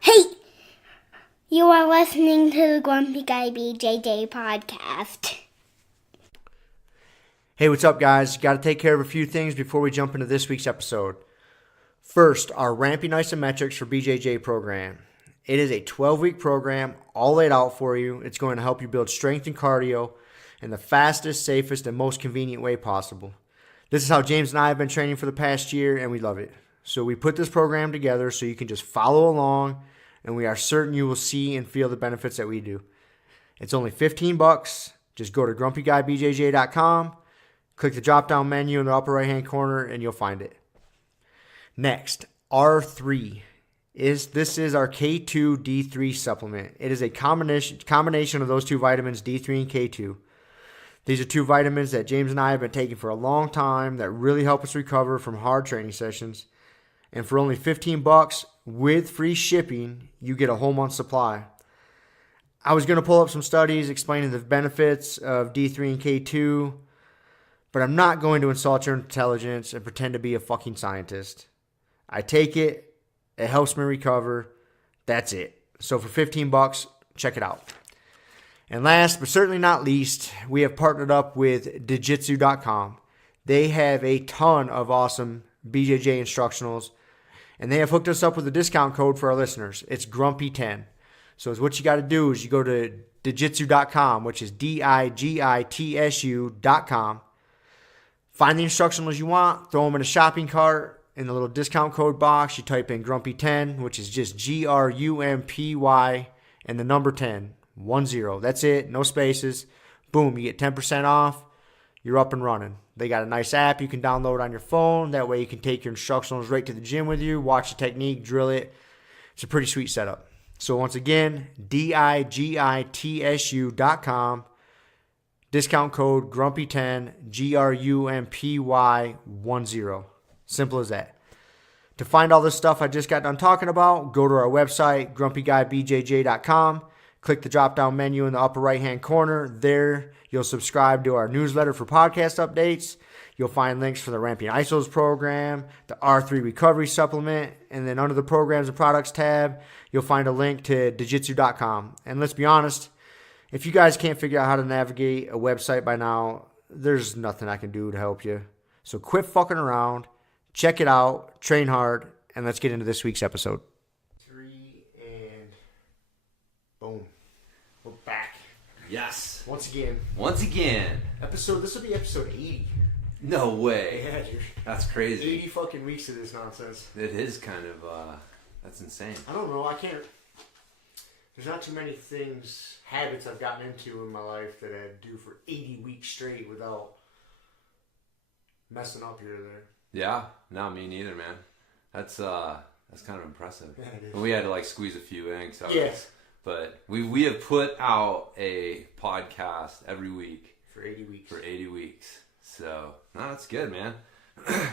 Hey, you are listening to the Grumpy Guy BJJ Podcast. Hey, what's up, guys? Got to take care of a few things before we jump into this week's episode. First, our ramping isometrics for BJJ program. It is a 12-week program, all laid out for you. It's going to help you build strength and cardio in the fastest, safest, and most convenient way possible. This is how James and I have been training for the past year, and we love it. So we put this program together so you can just follow along, and we are certain you will see and feel the benefits that we do. It's only $15. Just go to grumpyguybjj.com, click the drop-down menu in the upper right-hand corner, and you'll find it. Next, R3. This is our K2 D3 supplement. It is a combination of those two vitamins, D3 and K2. These are two vitamins that James and I have been taking for a long time that really help us recover from hard training sessions. And for only $15 with free shipping, you get a whole month supply. I was going to pull up some studies explaining the benefits of D3 and K2, but I'm not going to insult your intelligence and pretend to be a fucking scientist. I take it. It helps me recover. That's it. So for $15, check it out. And last but certainly not least, we have partnered up with Jiu-Jitsu.com. They have a ton of awesome BJJ instructionals, and they have hooked us up with a discount code for our listeners. It's Grumpy10. So what you got to do is you go to Jiu-Jitsu.com, which is DIGITSU.com. Find the instructionals you want, throw them in a shopping cart. In the little discount code box, you type in Grumpy10, which is just GRUMPY and the number 10, 10. That's it, no spaces. Boom, you get 10% off. You're up and running. They got a nice app you can download on your phone. That way you can take your instructionals right to the gym with you, watch the technique, drill it. It's a pretty sweet setup. So once again, DIGITSU.com. Discount code Grumpy10, GRUMPY10. Simple as that. To find all this stuff I just got done talking about, go to our website, grumpyguybjj.com. Click the drop-down menu in the upper right-hand corner. There, you'll subscribe to our newsletter for podcast updates. You'll find links for the Ramping ISOs program, the R3 recovery supplement, and then under the programs and products tab, you'll find a link to Jiu-Jitsu.com. And let's be honest, if you guys can't figure out how to navigate a website by now, there's nothing I can do to help you. So quit fucking around, check it out, train hard, and let's get into this week's episode. 3 and boom. We're back. Yes. Once again. This will be episode 80. No way. Yeah, dude. That's crazy. 80 fucking weeks of this nonsense. It is kind of, that's insane. I don't know. There's not too many habits I've gotten into in my life that I do for 80 weeks straight without messing up here or there. Yeah. No, me neither, man. That's kind of impressive. Yeah, it is. But we had to squeeze a few in. So Yes. But we have put out a podcast every week. For 80 weeks. So, no, that's good, man.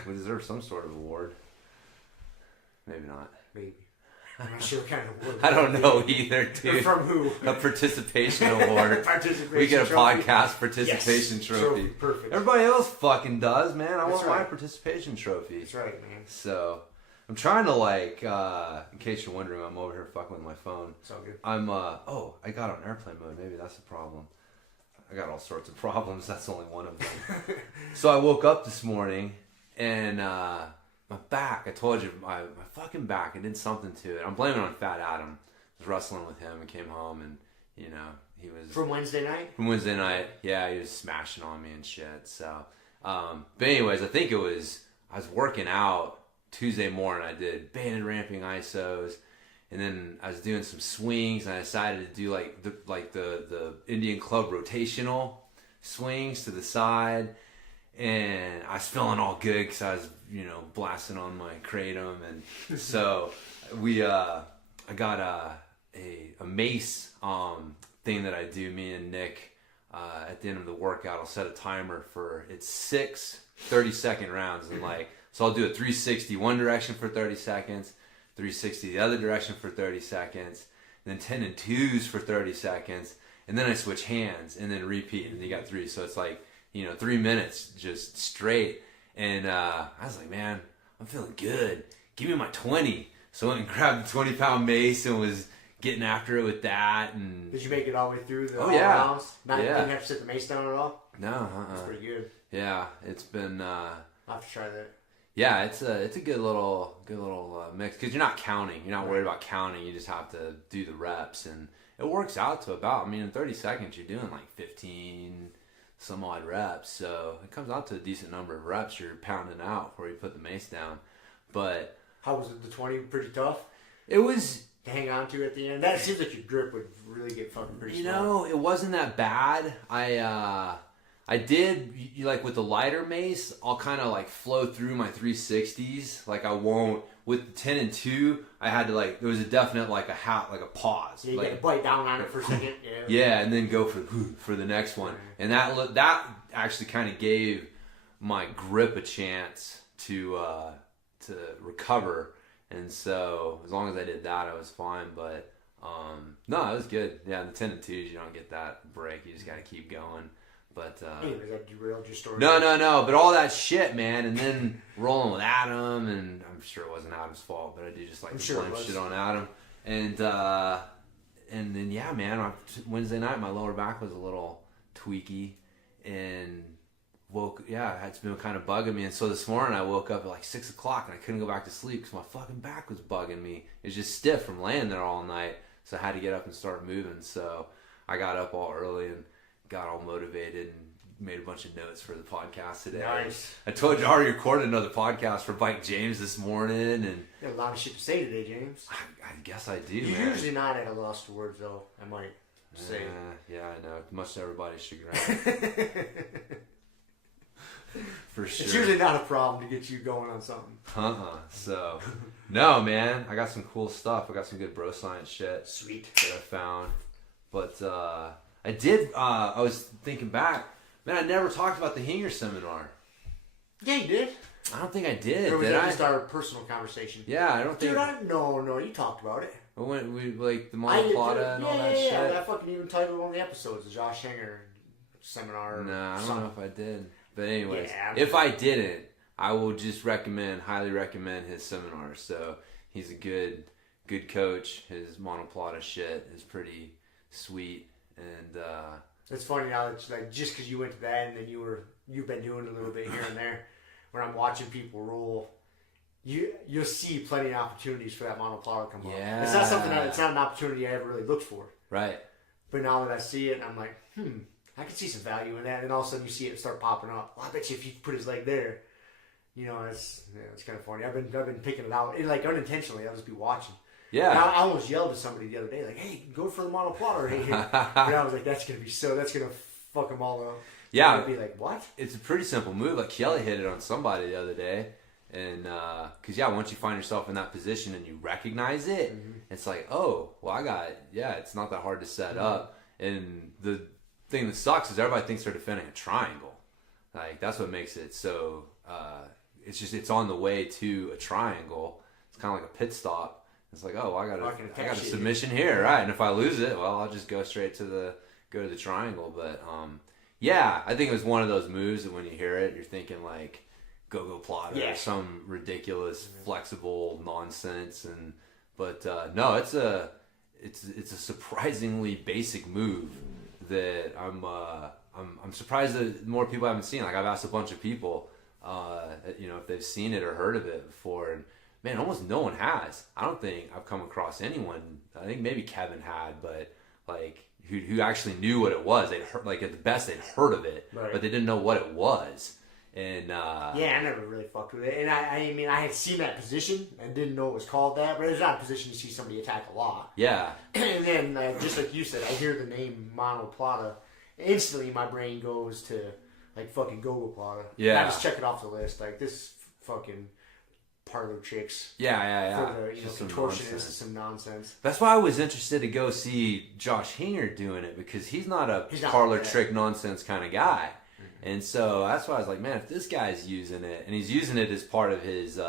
We deserve some sort of award. Maybe not. Maybe. I'm not sure what kind of award. I don't know either, dude. From who? A participation award. Participation We get a trophy. podcast participation Yes. trophy. Perfect. Everybody else fucking does, man. I want my right. participation trophy. That's right, man. So, I'm trying to in case you're wondering, I'm over here fucking with my phone. It's all good. I got on airplane mode. Maybe that's the problem. I got all sorts of problems. That's only one of them. So I woke up this morning and my back, I told you, my fucking back, I did something to it. I'm blaming it on Fat Adam. I was wrestling with him and came home and, he was... From Wednesday night? From Wednesday night. Yeah, he was smashing on me and shit. So, but anyways, I think I was working out Tuesday morning. I did banded ramping ISOs. And then I was doing some swings, and I decided to do the Indian club rotational swings to the side. And I was feeling all good because I was, blasting on my kratom. And so I got a mace thing that I do. Me and Nick at the end of the workout, I'll set a timer for it's 6 30-second rounds, and so I'll do a 360 one direction for 30 seconds. 360 the other direction for 30 seconds, then 10 and 2s for 30 seconds, and then I switch hands, and then repeat, and you got 3. So it's 3 minutes just straight. And I was like, man, I'm feeling good. Give me my 20. So I went and grabbed the 20-pound mace and was getting after it with that. And did you make it all the way through the rounds? Didn't have to sit the mace down at all? No, That's pretty good. Yeah, it's been. I'll have to try that. Yeah, it's a good little mix because you're not counting. You're not worried about counting. You just have to do the reps, and it works out to about. I mean, in 30 seconds, you're doing like 15 some odd reps, so it comes out to a decent number of reps you're pounding out before you put the mace down. But how was it? The 20 pretty tough? It was to hang on to at the end. That seems like your grip would really get fucking pretty small. You know, it wasn't that bad. I did, like with the lighter mace, I'll kind of like flow through my 360s. Like I won't, with the 10 and 2, I had to like, there was a definite like a pause. Yeah, you like, got to bite down on it for a second. Yeah, yeah, and then go for the next one. And that actually kind of gave my grip a chance to recover. And so as long as I did that, I was fine. But no, it was good. Yeah, the 10 and 2s, you don't get that break. You just got to keep going. But anyways, that derailed your story. No. But all that shit, man, and then rolling with Adam, and I'm sure it wasn't Adam's fault, but I do just like to blame shit on Adam. And then yeah, man, Wednesday night my lower back was a little tweaky, and it's been kind of bugging me. And so this morning I woke up at like 6 o'clock and I couldn't go back to sleep because my fucking back was bugging me. It was just stiff from laying there all night, so I had to get up and start moving. So I got up all early and got all motivated and made a bunch of notes for the podcast today. Nice. I told you I already recorded another podcast for Bike James this morning, and you got a lot of shit to say today, James. I guess I do. You're man. usually not at a loss for words, though. I might say. Yeah, I know. Much to everybody's chagrin. For sure. It's usually not a problem to get you going on something. So, no, man. I got some cool stuff. I got some good bro science shit. Sweet. That I found. But I did. I was thinking back. Man, I never talked about the Hinger seminar. Yeah, you did. I don't think I did. Or was did that I? just our personal conversation? Yeah, I don't think. Dude, no, you talked about it. When we like the Mona Plata and all that shit. Yeah, I fucking even titled one of the episodes, the Josh Hinger seminar. Nah, I don't know if I did. But anyways, yeah, if I didn't, I will just highly recommend his seminars. So he's a good coach. His Mona Plata shit is pretty sweet, and it's funny now that like just because you went to that and then you've been doing a little bit here and there. When I'm watching people roll, you'll see plenty of opportunities for that Mona Plata to come up. Yeah. It's not an opportunity I ever really looked for. Right. But now that I see it, I'm like, I can see some value in that. And all of a sudden you see it start popping up. Well, I bet you if you put his leg there, it's kind of funny. I've been picking it out. Like unintentionally, I'll just be watching. Yeah. And I almost yelled at somebody the other day, like, "Hey, go for the Mona Plata right here." But I was like, that's gonna fuck them all up. Yeah. I'd be like, what? It's a pretty simple move. Like Kelly hit it on somebody the other day. And, because, once you find yourself in that position and you recognize it, it's like, oh, well, it's not that hard to set up. And the thing that sucks is everybody thinks they're defending a triangle. Like, that's what makes it so, it's on the way to a triangle. It's kind of like a pit stop. It's like, oh, well, I got a submission here, right? And if I lose it, well, I'll just go straight to the triangle. But, I think it was one of those moves that when you hear it, you're thinking like, go Plata or some ridiculous flexible nonsense, but no, it's a surprisingly basic move that I'm surprised that more people haven't seen. Like I've asked a bunch of people, if they've seen it or heard of it before, and man, almost no one has. I don't think I've come across anyone. I think maybe Kevin had, but like who actually knew what it was. They'd heard, like at the best they'd heard of it, but they didn't know what it was. And I never really fucked with it. And I had seen that position and didn't know it was called that, but it's not a position you see somebody attack a lot. Yeah. And then, just like you said, I hear the name Mona Plata. Instantly, my brain goes to, like, fucking Go-Go Plata. Yeah. And I just check it off the list. Like, this fucking parlor chicks. Yeah. For the, contortionist and some nonsense. That's why I was interested to go see Josh Hinger doing it, because he's not a parlor trick nonsense kind of guy. And so that's why I was like, man, if this guy's using it, and he's using it as part of his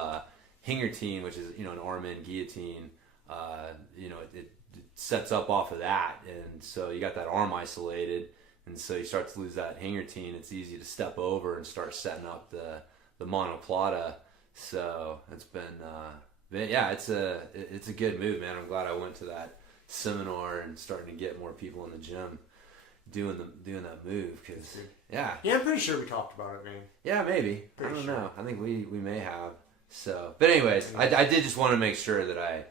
Hinger team, which is, an arm-in guillotine, it sets up off of that. And so you got that arm isolated, and so you start to lose that Hinger team. It's easy to step over and start setting up the Mona Plata. So it's been But yeah, it's a good move, man. I'm glad I went to that seminar and starting to get more people in the gym doing that move, because yeah, I'm pretty sure we talked about it, man. Yeah, maybe. Pretty I don't sure. know. I think we may have. So, but anyways, I did just want to make sure that I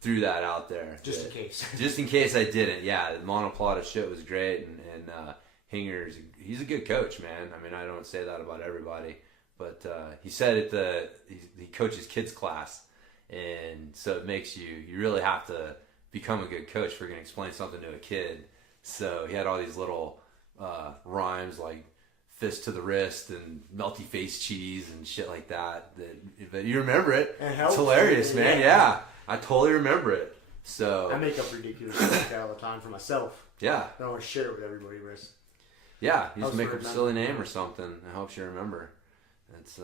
threw that out there, just in case. Just in case I didn't. Yeah, the monoplata shit was great, and Hinger's, he's a good coach, man. I mean, I don't say that about everybody, but he said he coaches kids class, and so it makes you really have to become a good coach if you're going to explain something to a kid. So he had all these little rhymes like fist to the wrist and melty face cheese and shit like that. But you remember it. It's hilarious, man. Yeah, I totally remember it. So I make up ridiculous shit like that all the time for myself. Yeah. I don't want to share it with everybody, Riz. Yeah, you just make up a silly name or something. It helps you remember. It's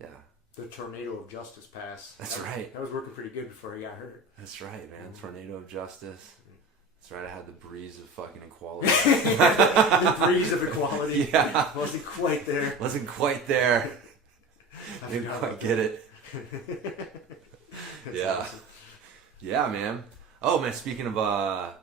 yeah. The Tornado of Justice pass. That's right. That was working pretty good before he got hurt. That's right, man. Tornado of Justice. That's right. I had the breeze of fucking equality. The breeze of equality. Yeah. Wasn't quite there. Wasn't quite there. Didn't quite get it. Yeah. Awesome. Yeah, man. Oh man, speaking of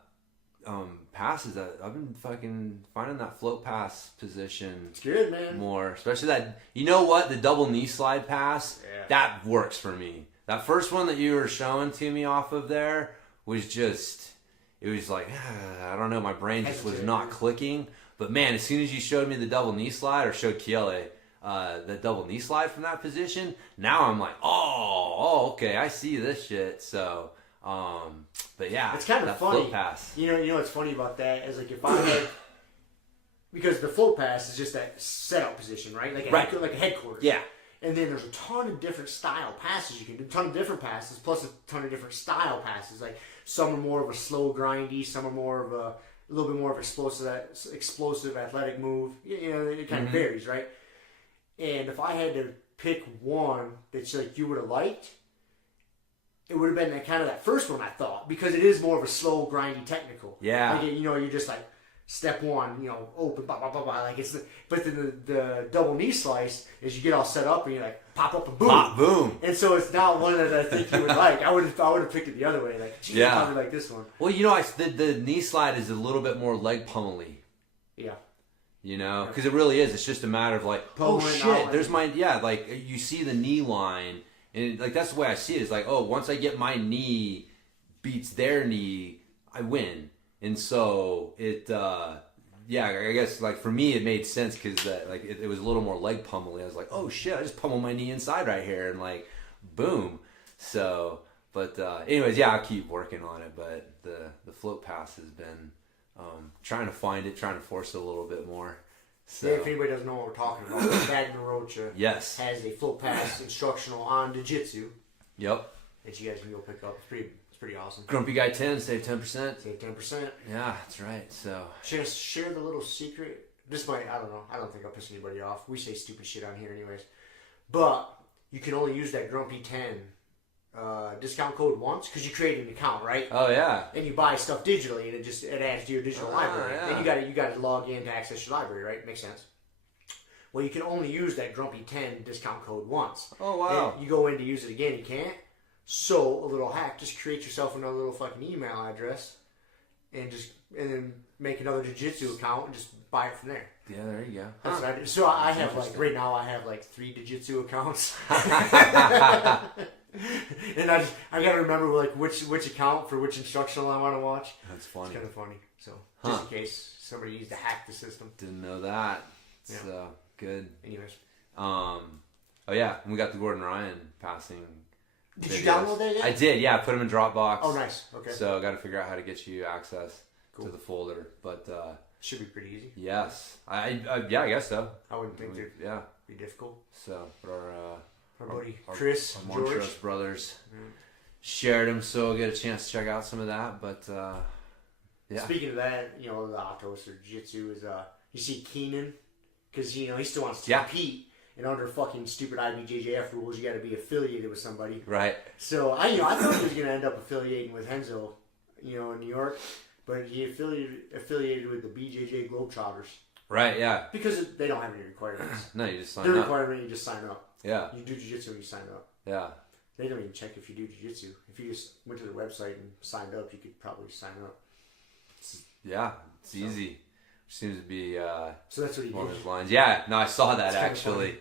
passes, I've been fucking finding that float pass position. It's good, man. More, especially that. You know what? The double knee slide pass. Yeah. That works for me. That first one that you were showing to me off of there was just. It was like, I don't know, my brain just was not clicking. But man, as soon as you showed me the double knee slide, or showed Kiele the double knee slide from that position, now I'm like, oh, okay, I see this shit. So, but yeah, it's kind of funny. Float pass. You know what's funny about that is like if I had, because the float pass is just that setup position, right? Like a headquarters. Yeah. And then there's a ton of different style passes you can do, a ton of different passes, plus a ton of different style passes. Like some are more of a slow, grindy, some are more of a little bit more of explosive athletic move. You know, it kind of varies, right? And if I had to pick one that like you would have liked, it would have been that first one I thought, because it is more of a slow, grindy, technical. Yeah. Like, you're just like step one, open, blah, blah, blah, blah. Like but then the double knee slice is you get all set up and you're like pop up and boom. Pop, boom. And so it's not one that I think you would like. I would have picked it the other way. Like, geez, I probably like this one. Well, the knee slide is a little bit more leg pummely. Yeah. Because it really is. It's just a matter of like, oh shit, there's my, like you see the knee line, and like that's the way I see it. It's like, oh, once I get my knee beats their knee, I win. And so it, I guess like for me it made sense because like it was a little more leg pummely. I was like, oh shit, I just pummel my knee inside right here, and like, boom. So, but anyways, yeah, I'll keep working on it. But the float pass has been trying to find it, trying to force it a little bit more. So, yeah, if anybody doesn't know what we're talking about, Magna Rocha yes, has a float pass instructional on jiu-jitsu. Yep. That you guys can go pick up. It's pretty awesome. Grumpy Guy 10, save 10%. Save 10%. Yeah, that's right. So share the little secret. This might, I don't know. I don't think I'll piss anybody off. We say stupid shit on here anyways. But you can only use that Grumpy 10 discount code once because you create an account, right? Oh yeah. And you buy stuff digitally, and it adds to your digital library. Yeah. And you got to log in to access your library, right? Makes sense. Well, you can only use that Grumpy 10 discount code once. Oh wow. And you go in to use it again, you can't. So a little hack: just create yourself another little fucking email address, and then make another jiu-jitsu account and just buy it from there. Yeah, there you go. That's what I do. So I have right now I have 3 jiu-jitsu accounts. And I gotta remember which account for which instructional I want to watch. That's funny. It's kind of funny. So just in case somebody needs to hack the system. Didn't know that. Yeah. So good. Anyways. Oh yeah, we got the Gordon Ryan passing. Did you download that yet? I did. Yeah, I put them in Dropbox. Oh, nice. Okay. So I got to figure out how to get you access to the folder, but should be pretty easy. Yes, I guess so. I wouldn't think it'd be difficult. So, but our buddy Chris, our Montrose George brothers shared them, so we'll get a chance to check out some of that. But yeah. Speaking of that, the Atos or Jiu-Jitsu is you see Keenan, because he still wants to compete, and under fucking stupid IBJJF rules, you got to be affiliated with somebody. Right. So I thought he was gonna end up affiliating with Henzo, in New York, but he affiliated with the BJJ Globetrotters. Right. Yeah. Because they don't have any requirements. No, you just sign Their up. requirement, you just sign up. Yeah. You do jiu-jitsu and you sign up. Yeah. They don't even check if you do jiu-jitsu. If you just went to their website and signed up, you could probably sign up. It's easy. Seems to be so that's what he one did. of those lines. Yeah, no, I saw that It's actually.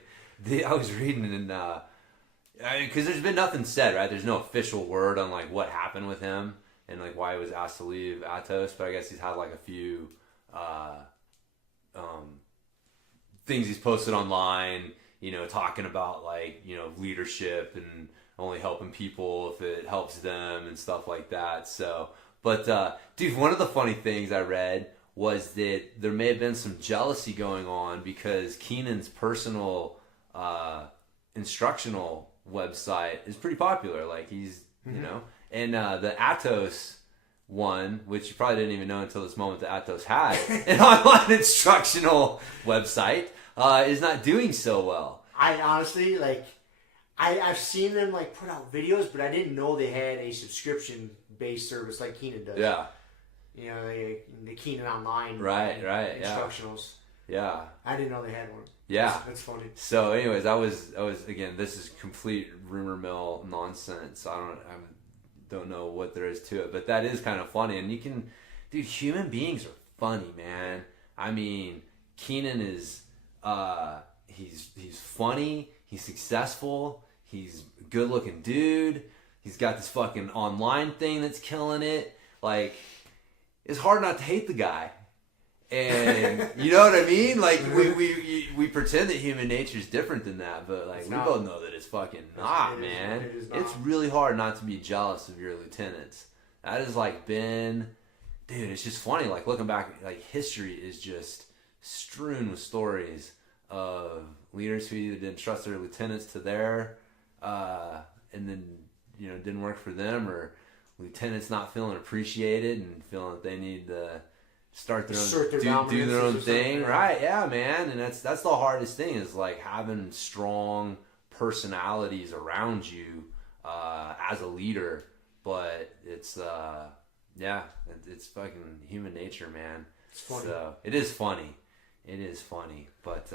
I was reading and because there's been nothing said, right? There's no official word on like what happened with him and like why he was asked to leave Atos, but I guess he's had like a few things he's posted online, you know, talking about like, you know, leadership and only helping people if it helps them and stuff like that. So, but dude, one of the funny things I read was that there may have been some jealousy going on because Keenan's personal instructional website is pretty popular. Like he's, you know, and the Atos one, which you probably didn't even know until this moment that Atos had an online instructional website, is not doing so well. I honestly, like, I've seen them, like, put out videos, but I didn't know they had a subscription-based service like Keenan does. Yeah. You know, the Keenan Online instructionals. Yeah. I didn't know they had one. Yeah. That's funny. So anyways, I was again, this is complete rumor mill nonsense. I don't know what there is to it, but that is kind of funny. And you can, dude, human beings are funny, man. I mean, Keenan is, he's funny, he's successful, he's a good looking dude, he's got this fucking online thing that's killing it. Like, it's hard not to hate the guy. And you know what I mean? Like we pretend that human nature is different than that, but like we both know that it's fucking not, man. It is not. It's really hard not to be jealous of your lieutenants. That has like been, dude. It's just funny. Like looking back, like history is just strewn with stories of leaders who either didn't trust their lieutenants to their, and then you know didn't work for them, or lieutenants not feeling appreciated and feeling that they need to start their own, do their own thing, right? Yeah, man. And that's the hardest thing is like having strong personalities around you as a leader. But it's it's fucking human nature, man. It's funny. So it is funny. It is funny. But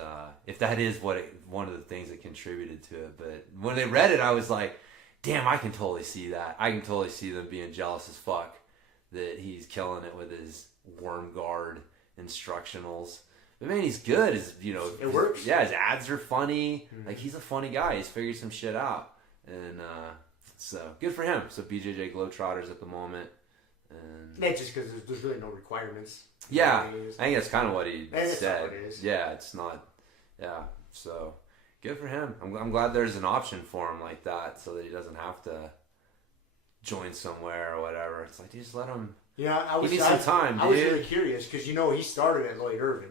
if that is one of the things that contributed to it, but when they read it, I was like, damn, I can totally see that. I can totally see them being jealous as fuck that he's killing it with his Worm Guard instructionals. But man, he's good. It works. Yeah, his ads are funny. Mm-hmm. Like he's a funny guy. He's figured some shit out, and so good for him. So BJJ Globetrotters at the moment. And yeah, just because there's really no requirements. Yeah, I think that's kind of what he said. What it is. Yeah, it's not. Yeah, so good for him. I'm glad there's an option for him like that, so that he doesn't have to join somewhere or whatever. It's like you just let him. Yeah, I was really curious because he started at Lloyd Irvin,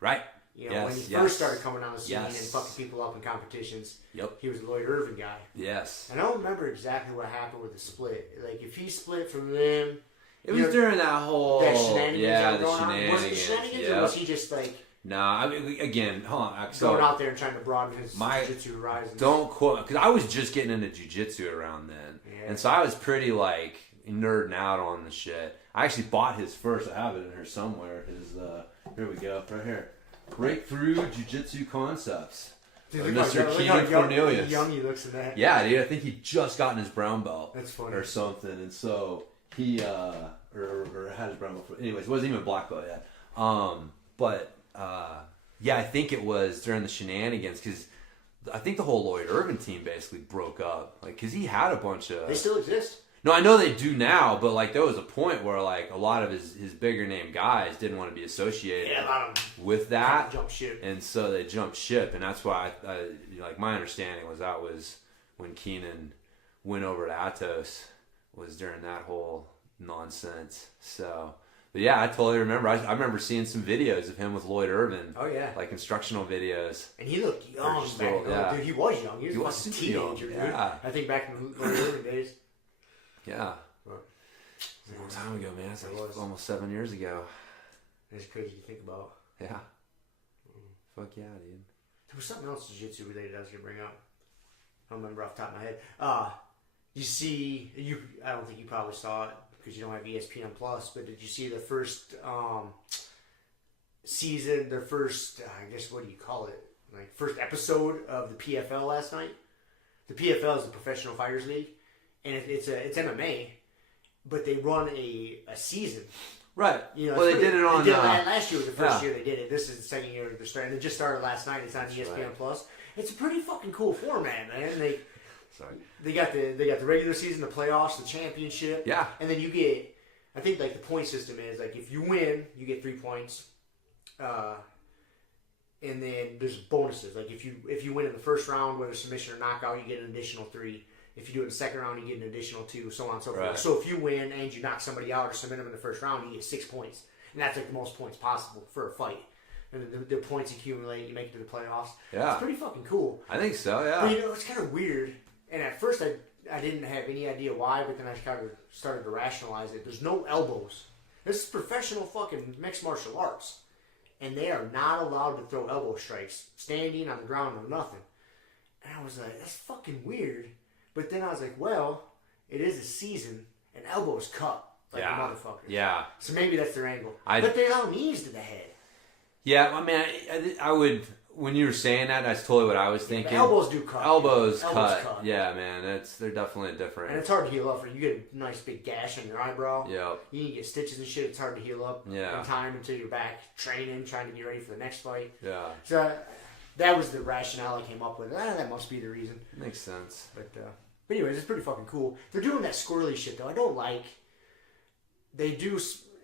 right? You know, when he first started coming on the scene and fucking people up in competitions. Yep, he was a Lloyd Irvin guy. Yes, I don't remember exactly what happened with the split. Like if he split from them, it was during that whole the shenanigans. Was it the shenanigans, or was he just like? No, I mean, again, hold on. Going out there and trying to broaden his jiu-jitsu horizons. Don't quote, because I was just getting into jiu-jitsu around then, and so I was pretty like nerding out on the shit. I actually bought his first. I have it in here somewhere. Here we go, right here. Breakthrough Jiu-Jitsu Concepts. Dude, Mr. Keenan Cornelius. Young he looks in that. Yeah, dude. I think he just gotten his brown belt. That's funny. Or something, and so he or had his brown belt. Anyways, it wasn't even a black belt yet. Yeah, I think it was during the shenanigans because I think the whole Lloyd Irvin team basically broke up. Like, because he had a bunch of. They still exist. No, I know they do now, but like there was a point where like a lot of his bigger name guys didn't want to be associated with that, jump ship, and so they jumped ship, and that's why I like my understanding was that was when Keenan went over to Atos was during that whole nonsense. So, but yeah, I totally remember. I remember seeing some videos of him with Lloyd Irvin. Oh yeah, like instructional videos. And he looked young back then. Dude, he was young. He was a teenager. Dude. Yeah. I think back in the Lloyd Irvin days. Yeah. A long time ago, man. It's like almost 7 years ago. It's crazy to think about. Yeah. Fuck yeah, dude. There was something else jiu-jitsu related I was going to bring up. I don't remember off the top of my head. I don't think you probably saw it because you don't have ESPN Plus, but did you see the first season, I guess, what do you call it? Like, first episode of the PFL last night? The PFL is the Professional Fighters League, and it's MMA, but they run a season. Right. You know, well, they did it on last year was the first year they did it. This is the second year they're starting. It just started last night. It's on ESPN Plus. It's a pretty fucking cool format, man. They got the regular season, the playoffs, the championship. Yeah. And then you get, I think like the point system is like if you win, you get 3 points. And then there's bonuses. Like if you win in the first round, whether submission or knockout, you get an additional 3. If you do it in the second round, you get an additional 2, so on and so forth. So if you win and you knock somebody out or submit them in the first round, you get 6 points. And that's like the most points possible for a fight. And the points accumulate, you make it to the playoffs. Yeah. It's pretty fucking cool. I think so, yeah. But it's kind of weird. And at first I didn't have any idea why, but then I kind of started to rationalize it. There's no elbows. This is professional fucking mixed martial arts. And they are not allowed to throw elbow strikes, standing on the ground or nothing. And I was like, that's fucking weird. But then I was like, well, it is a season, and elbows cut like a motherfucker. Yeah. So maybe that's their angle. But they allow knees to the head. Yeah, I mean, I would, when you were saying that, that's totally what I was thinking. Elbows do cut. Elbows cut. Yeah, man, they're definitely different. And it's hard to heal up. You get a nice big gash on your eyebrow. Yeah. You can get stitches and shit. It's hard to heal up in time until you're back training, trying to get ready for the next fight. Yeah. So that was the rationale I came up with. That must be the reason. Makes sense. But anyways, it's pretty fucking cool. They're doing that squirrely shit, though. I don't like... They do...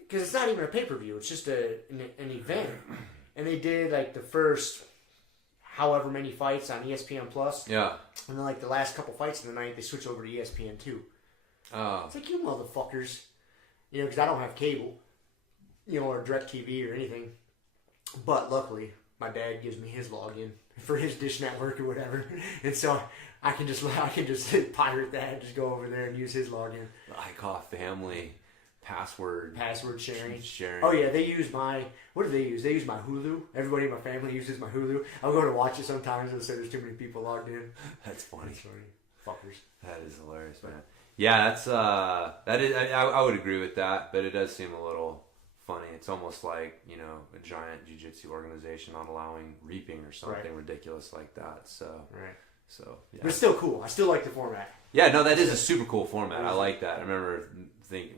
Because it's not even a pay-per-view. It's just an event. And they did, like, the first however many fights on ESPN Plus. Yeah. And then, like, the last couple fights of the night, they switch over to ESPN 2. Oh. It's like, you motherfuckers. You know, because I don't have cable. You know, or DirecTV or anything. But luckily, my dad gives me his login for his Dish Network or whatever. And so I can just pirate that and just go over there and use his login. The Eickhoff family password sharing. Sharing. Oh yeah, they use my... What do they use? They use my Hulu. Everybody in my family uses my Hulu. I'll go to watch it sometimes and say there's too many people logged in. That's funny. Fuckers. That is hilarious, man. Yeah, that is. I would agree with that, but it does seem a little funny. It's almost like, you know, a giant jiu-jitsu organization not allowing reaping or something ridiculous like that. So, So, yeah. But it's still cool. I still like the format. Yeah, no, that is a super cool format. I like that. I remember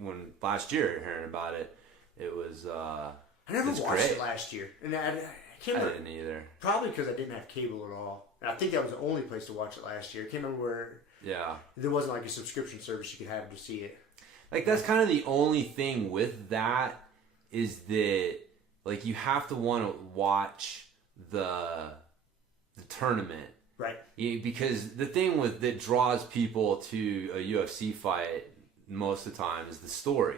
when last year hearing about it, it was. I never watched it last year, and I didn't either. Probably because I didn't have cable at all. And I think that was the only place to watch it last year. I can't remember where. Yeah. There wasn't like a subscription service you could have to see it. Like, that's kind of the only thing with that is that, like, you have to want to watch the tournament. Right. Because the thing that draws people to a UFC fight most of the time is the story.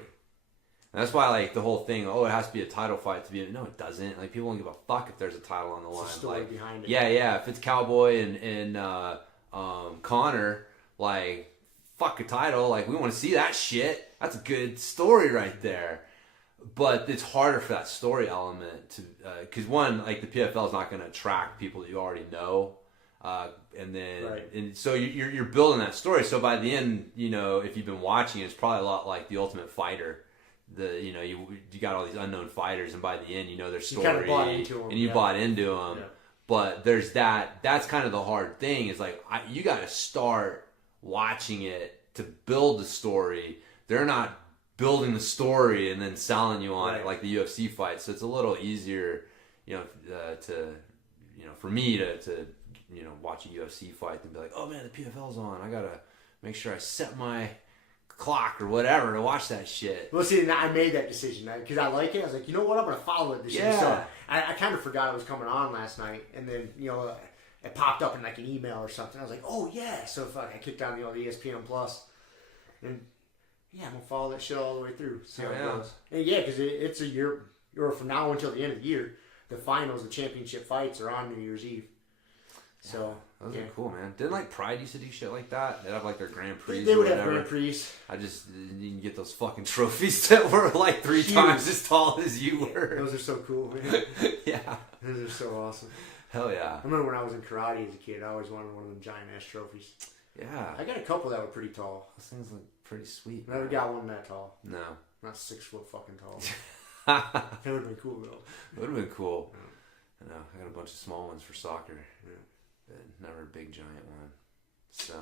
And that's why, like, the whole thing, it has to be a title fight to be... No, it doesn't. Like, people don't give a fuck if there's a title on the line. It's a story behind it. Yeah. If it's Cowboy and Connor, like, fuck a title. Like, we want to see that shit. That's a good story right there. But it's harder for that story element to... Because, one, like, the PFL is not going to attract people that you already know. And then, and so you're building that story. So by the end, you know, if you've been watching it, it's probably a lot like The Ultimate Fighter. You got all these unknown fighters, and by the end, you know their story. You kind of bought into them, and you bought into them. Yeah. But there's that's kind of the hard thing. Is like you got to start watching it to build the story. They're not building the story and then selling you on it like the UFC fight. So it's a little easier, you know, for me to watch a UFC fight and be like, oh man, the PFL's on. I gotta make sure I set my clock or whatever to watch that shit. Well, see, I made that decision because I like it. I was like, you know what, I'm gonna follow it this year. So I kind of forgot it was coming on last night, and then it popped up in like an email or something. I was like, oh yeah. So I kicked on the ESPN Plus, and I'm gonna follow that shit all the way through. See how it goes. And because it's a year, or from now until the end of the year, the finals, the championship fights are on New Year's Eve. So those are cool, man. Didn't like Pride used to do shit like that? They'd have like their Grand Prix. They would have Grand Prix. I just didn't get those fucking trophies that were like 3 times as tall as you were. Those are so cool, man. Yeah, those are so awesome. Hell yeah! I remember when I was in karate as a kid, I always wanted one of them giant ass trophies. Yeah, I got a couple that were pretty tall. Those things look pretty sweet. Never got one that tall. No, not 6 foot fucking tall. That would have been cool though. It would have been cool. Yeah. I know. I got a bunch of small ones for soccer. Yeah. But never a big giant one. So,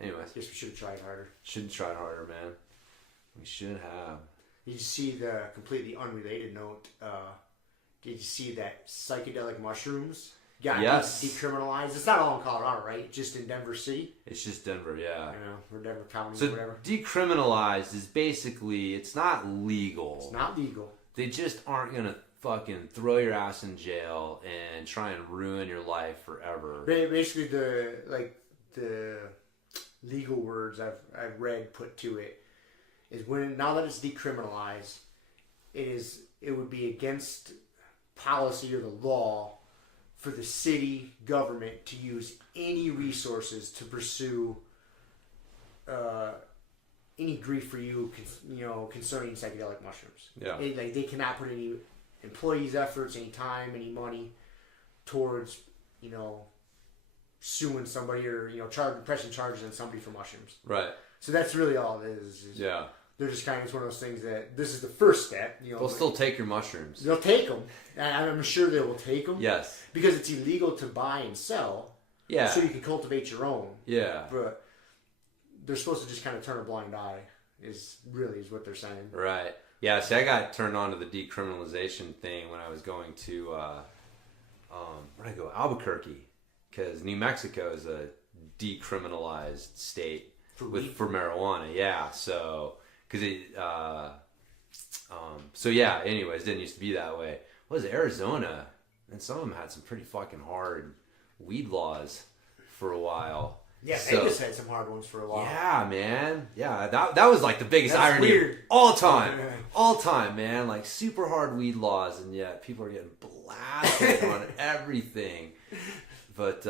anyways. Guess we should have tried harder. Should have tried harder, man. We should have. Did you see the completely unrelated note? Did you see that psychedelic mushrooms got decriminalized? It's not all in Colorado, right? Just in Denver City? It's just Denver, yeah. Or Denver County, so or whatever. Decriminalized is basically, it's not legal. It's not legal. They just aren't going to fucking throw your ass in jail and try and ruin your life forever. Basically, the legal words I've read put to it is now that it's decriminalized, it would be against policy or the law for the city government to use any resources to pursue any grief for you, concerning psychedelic mushrooms. Yeah, they cannot put any employees' efforts, any time, any money towards suing somebody or pressing charges on somebody for mushrooms. Right. So that's really all it is. Yeah. They're just kind of, it's one of those things that this is the first step. They'll still take your mushrooms. They'll take them. I'm sure they will take them. Yes. Because it's illegal to buy and sell. Yeah. So you can cultivate your own. Yeah. But they're supposed to just kind of turn a blind eye, is what they're saying. Right. Yeah, see, I got turned on to the decriminalization thing when I was going to, where'd I go? Albuquerque. Because New Mexico is a decriminalized state for marijuana. Yeah, so... Because anyways, it didn't used to be that way. What was it, Arizona? And some of them had some pretty fucking hard weed laws for a while. Yeah, Vegas had some hard ones for a while. Yeah, man. Yeah, that was like the biggest irony weird. Of all time. All time, man. Like super hard weed laws, and yet people are getting blasted on everything. But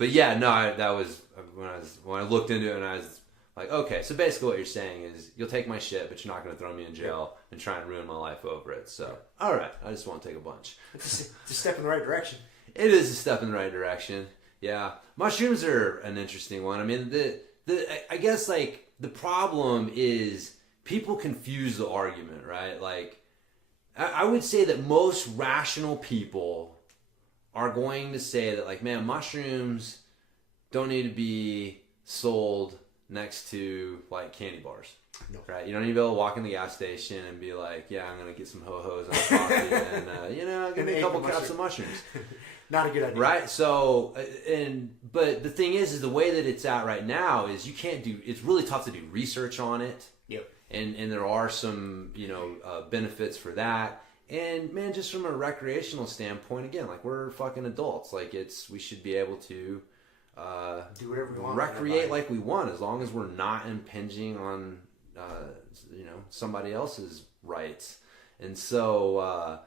yeah, no, that was when I looked into it, and I was like, okay, so basically what you're saying is you'll take my shit, but you're not going to throw me in jail and try and ruin my life over it. So, all right, I just won't take a bunch. It's a step in the right direction. It is a step in the right direction. Yeah, mushrooms are an interesting one. I mean, I guess like the problem is people confuse the argument, right? Like, I would say that most rational people are going to say that, like, man, mushrooms don't need to be sold next to like candy bars. No. Right? You don't need to be able to walk in the gas station and be like, yeah, I'm going to get some ho-hos on coffee and, give me a couple cups of mushrooms. Not a good idea. Right? So, but the thing is the way that it's at right now is it's really tough to do research on it. Yep. And there are some, benefits for that. And man, just from a recreational standpoint, again, like we're fucking adults. Like we should be able to, do whatever we want, recreate like we want, as long as we're not impinging on somebody else's rights. And so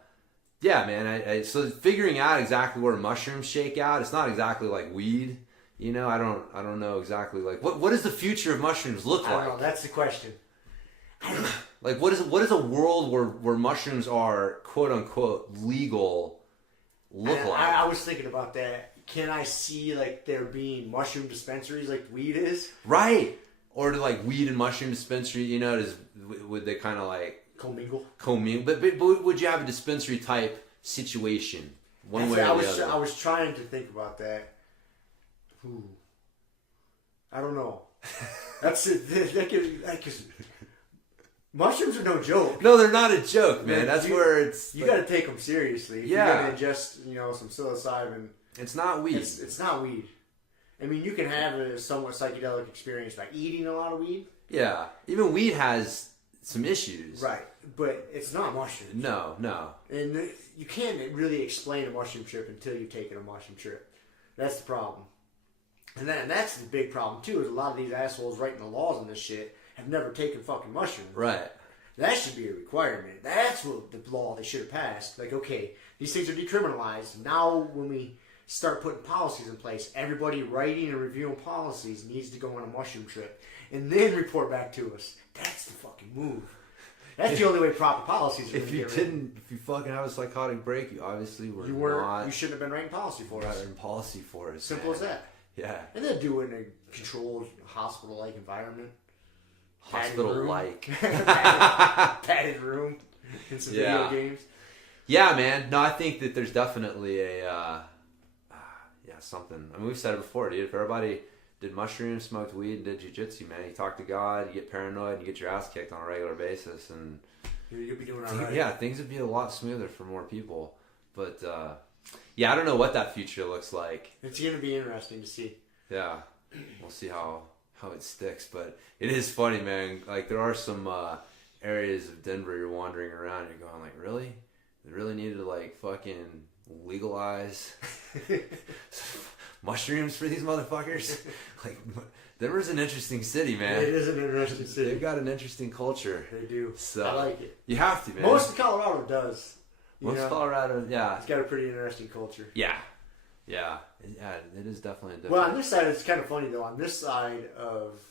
yeah, man, so figuring out exactly where mushrooms shake out, it's not exactly like weed. I don't know exactly like what does the future of mushrooms look like? I don't know, that's the question. Like what is a world where mushrooms are quote unquote legal look like? I was thinking about that. Can I see like there being mushroom dispensaries like weed is? Right. Or to like weed and mushroom dispensary, would they kind of like commingle? But would you have a dispensary type situation one way or the other? I was trying to think about that. I don't know. That's it. Mushrooms are no joke. No, they're not a joke, man. That's where it's... You got to take them seriously. If yeah. You're going to ingest, some psilocybin. It's not weed. It's not weed. I mean, you can have a somewhat psychedelic experience by eating a lot of weed. Yeah. Even weed has some issues. Right. But it's not mushrooms. No. And you can't really explain a mushroom trip until you've taken a mushroom trip. That's the problem. And that's the big problem, too, is a lot of these assholes writing the laws on this shit have never taken fucking mushrooms. Right. That should be a requirement. That's what the law they should have passed. Like, okay, these things are decriminalized. Now when we start putting policies in place, everybody writing and reviewing policies needs to go on a mushroom trip and then report back to us. That's the fucking move. That's the only way proper policies are going to get written. If you fucking have a psychotic break, you obviously you shouldn't have been writing policy for us. Writing policy for us. Simple as that. Yeah. And then do it in a controlled hospital-like environment. Hospital-like. Padded room. And some video games. Yeah, man. No, I think that there's definitely a something. I mean, we've said it before, dude. If everybody did mushrooms, smoked weed, and did jiu-jitsu, man. You talk to God, you get paranoid, and you get your ass kicked on a regular basis, and You'll be doing all right. yeah, things would be a lot smoother for more people. But yeah, I don't know what that future looks like. It's going to be interesting to see. Yeah, we'll see how it sticks. But it is funny, man. Like, there are some areas of Denver you're wandering around, and you're going like, really? They really needed to like fucking legalize mushrooms for these motherfuckers? Like, Denver's an interesting city, man. It is an interesting city. They've got an interesting culture. They do. So I like it. You have to, man. Most of Colorado does. Most of Colorado, yeah. It's got a pretty interesting culture. Yeah. Yeah. It is definitely a different. Well, on this side, it's kind of funny, though. On this side of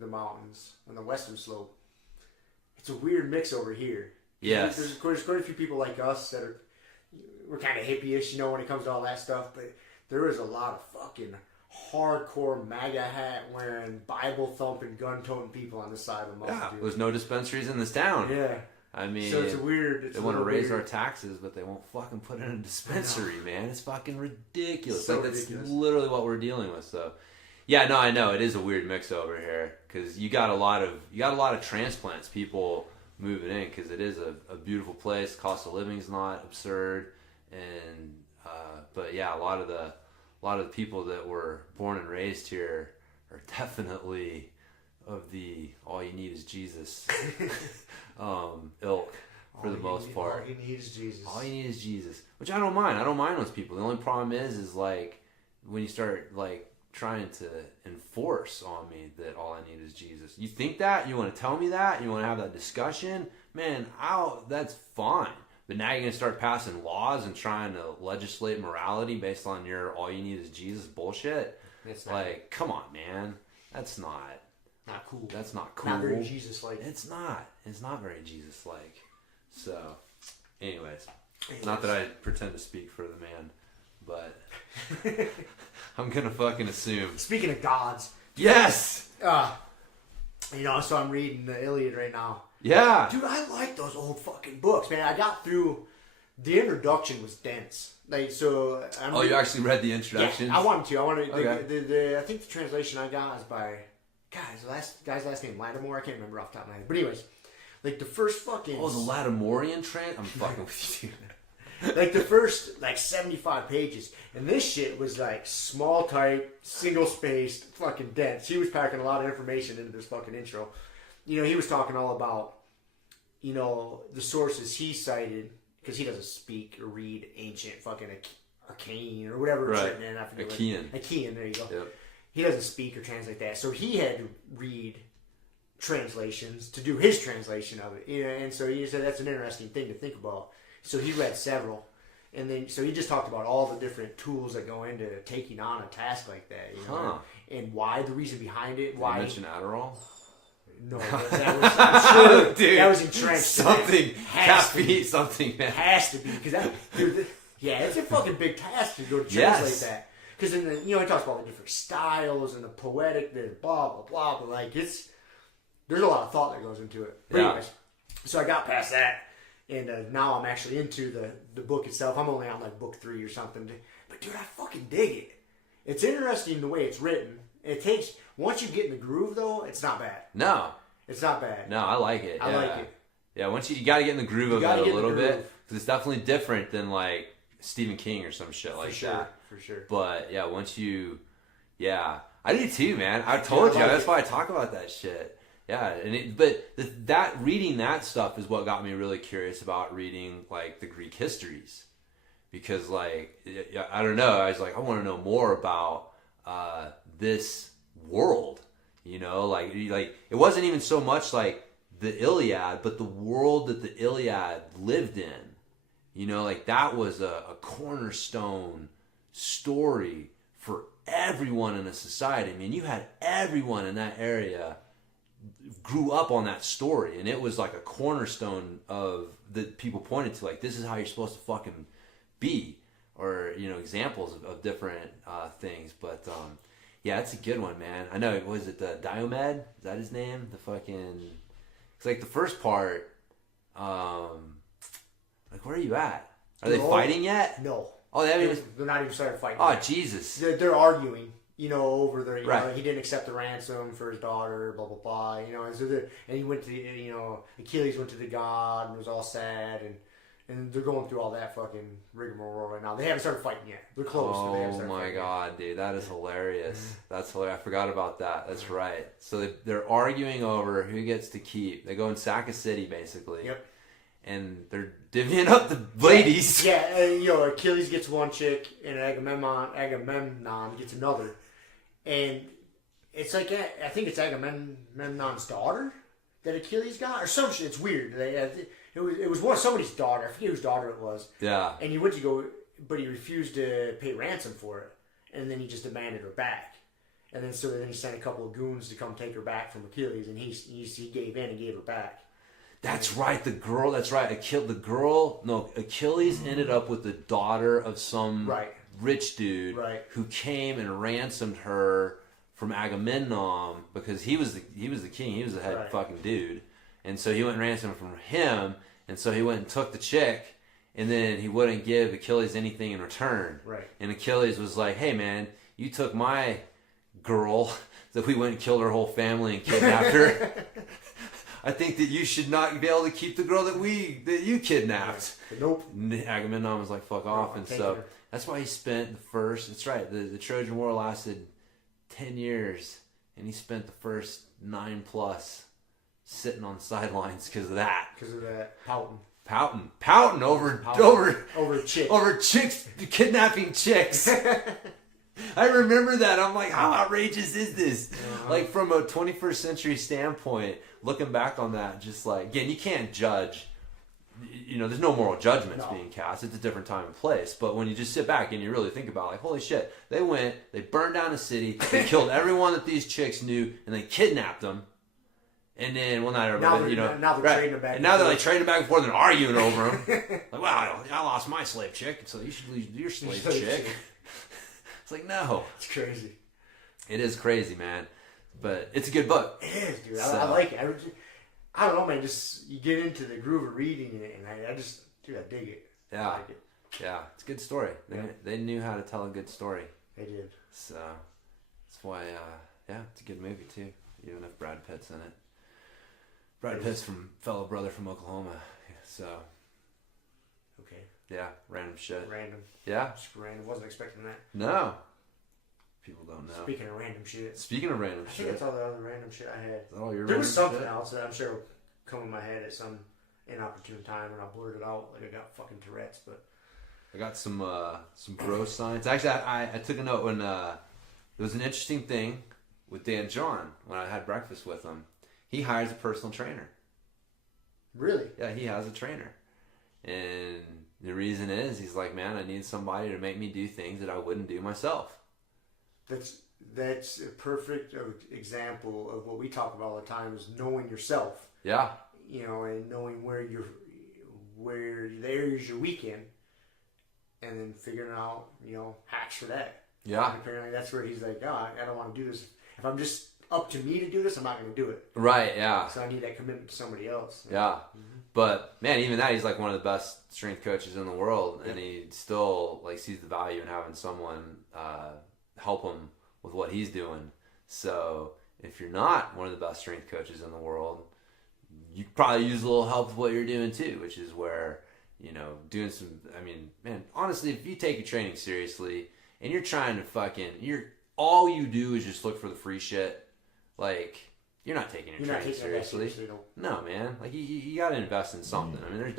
the mountains, on the western slope, it's a weird mix over here. Yes. There's quite a few people like us that we're kind of hippie-ish, you know, when it comes to all that stuff, but there is a lot of fucking hardcore MAGA hat wearing, Bible thumping, gun toting people on this side of the mountain. Yeah, dude. there's no dispensaries in this town. Yeah. I mean, so it's weird. They want to raise our taxes, but they won't fucking put in a dispensary, man. It's fucking ridiculous. So like, that's ridiculous. literally what we're dealing with. So, yeah, no, I know it is a weird mix over here because you got a lot of transplants, people moving in because it is a beautiful place. Cost of living's not absurd, and but yeah, a lot of the people that were born and raised here are definitely of the all you need is Jesus ilk for the most part. All you need is Jesus. All you need is Jesus, which I don't mind. I don't mind those people. The only problem is like when you start like trying to enforce on me that all I need is Jesus. You think that? You want to tell me that? You want to have that discussion? Man, that's fine. But now you're going to start passing laws and trying to legislate morality based on your all you need is Jesus bullshit? It's not like, come on, man. That's not cool. That's not cool. Not very Jesus-like. It's not very Jesus-like. So, anyways. Not that I pretend to speak for the man, but I'm going to fucking assume. Speaking of gods. Yes! You know, so I'm reading the Iliad right now. Yeah. Dude, I like those old fucking books, man. I got through... The introduction was dense. Like, so... You actually read the introduction? Yeah, I wanted to. Okay. I think the translation I got is by... guy's last name Lattimore. I can't remember off the top of my head. But anyways, like the first fucking... Oh, the Lattimorian I'm fucking with you. Like the first 75 pages, and this shit was like small type, single spaced, fucking dense. He was packing a lot of information into this fucking intro. You know, he was talking all about, you know, the sources he cited because he doesn't speak or read ancient fucking arcane or whatever it's written in. Achaean, there you go. Yep. He doesn't speak or translate that, so he had to read translations to do his translation of it. You know, and so he said that's an interesting thing to think about. So he read several, and then so he just talked about all the different tools that go into taking on a task like that, you know, and why the reason behind it. Why you mention Adderall? No, that was I'm sure, dude, that was entrenched. Something caffeine, something man. Has to be because that. Dude, yeah, it's a fucking big task to go to translate that. Because then he talks about the different styles and the poetic, the blah blah blah. But like there's a lot of thought that goes into it. But anyways, so I got past that. And now I'm actually into the book itself. I'm only on like book 3 or something. But dude, I fucking dig it. It's interesting the way it's written. It takes, once you get in the groove though, it's not bad. No. It's not bad. No, I like it. I like it. Yeah, once you got to get in the groove of it a little bit. Because it's definitely different than like Stephen King or some shit like that. For sure. But yeah, once you, I do too, man. I told you. That's why I talk about that shit. Yeah, but reading that stuff is what got me really curious about reading like the Greek histories, because like I don't know, I was like I want to know more about this world, you know, like it wasn't even so much like the Iliad, but the world that the Iliad lived in, you know, like that was a cornerstone story for everyone in a society. I mean, you had everyone in that area grew up on that story, and it was like a cornerstone of that people pointed to, like this is how you're supposed to fucking be, or you know, examples of different things. But yeah, it's a good one, man. I know. Was it Diomed? Is that his name? The fucking, it's like the first part. Like where are you at? Are they fighting yet? No. Oh, they're not even started fighting. Oh, yet. Jesus. They're arguing. over the, Right. he didn't accept the ransom for his daughter, blah, blah, blah, and so and he went to, Achilles went to the god and was all sad, and they're going through all that fucking rigmarole right now. They haven't started fighting yet. They're close. But they haven't Oh started my fighting god, dude, that is hilarious. That's hilarious. I forgot about that. That's right. So they're arguing over who gets to keep. They go and sack a city, basically. Yet. Yep. And they're divvying up the ladies. Yeah, Achilles gets one chick, and Agamemnon gets another. And it's like, I think it's Agamemnon's daughter that Achilles got, or some shit. It's weird. It was one of somebody's daughter. I forget whose daughter it was. Yeah. And he went to go, but he refused to pay ransom for it. And then he just demanded her back. And then then he sent a couple of goons to come take her back from Achilles, and he gave in and gave her back. That's right. The girl. That's right. Achilles ended up with the daughter of some rich dude who came and ransomed her from Agamemnon because he was the king. He was the head fucking dude. And so he went and ransomed from him. And so he went and took the chick. And then he wouldn't give Achilles anything in return. Right. And Achilles was like, hey, man, you took my girl that we went and killed her whole family and kidnapped her. I think that you should not be able to keep the girl that you kidnapped. Nope. Agamemnon was like, fuck off. And so that's why he spent the first, that's right, the Trojan War lasted 10 years. And he spent the first 9+ sitting on the sidelines because of that. Because of that. Pouting over chicks, kidnapping chicks. I remember that. I'm like, how outrageous is this? Like, from a 21st century standpoint, looking back on that, just like, again, you can't judge. There's no moral judgments being cast. It's a different time and place. But when you just sit back and you really think about it, like, holy shit, they burned down a city, they killed everyone that these chicks knew, and they kidnapped them. And then, well, not everybody, now they're trading them back. And now they're like trading back and forth and arguing over them. Like, wow, I lost my slave chick, so you should lose your slave chick. It's like, no. It's crazy. It is crazy, man. But it's a good book. It is, dude. I like it. I don't know, man. Just, you get into the groove of reading it, and I dig it. Yeah. I like it. Yeah, it's a good story. They knew how to tell a good story. They did. So, that's why, it's a good movie, too. Even if Brad Pitt's in it. Brad Pitt's fellow brother from Oklahoma. So. Okay. Yeah, random shit. Random. Yeah. Just random. Wasn't expecting that. No. People don't know. Speaking of random shit. I think that's all the other random shit I had. Is that all your there was something shit? else that I'm sure will come in my head at some inopportune time, and I'll blurt it out like I got fucking Tourette's. But I got some bro science. Actually, I took a note when there was an interesting thing with Dan John when I had breakfast with him. He hires a personal trainer. Really? Yeah, he has a trainer. And the reason is, he's like, man, I need somebody to make me do things that I wouldn't do myself. That's a perfect example of what we talk about all the time, is knowing yourself. Yeah. And knowing where there's your weekend, and then figuring out, hacks for that. Yeah. And apparently that's where he's like, I don't want to do this. If I'm just up to me to do this, I'm not going to do it. Right, yeah. So I need that commitment to somebody else. Yeah. Mm-hmm. But, man, even that, he's like one of the best strength coaches in the world, and he still sees the value in having someone help him with what he's doing. So if you're not one of the best strength coaches in the world, you probably use a little help with what you're doing too, which is where, doing some, man, honestly, if you take your training seriously and you're trying to all you do is just look for the free shit, you're not taking your training seriously. No, man. You got to invest in something. There's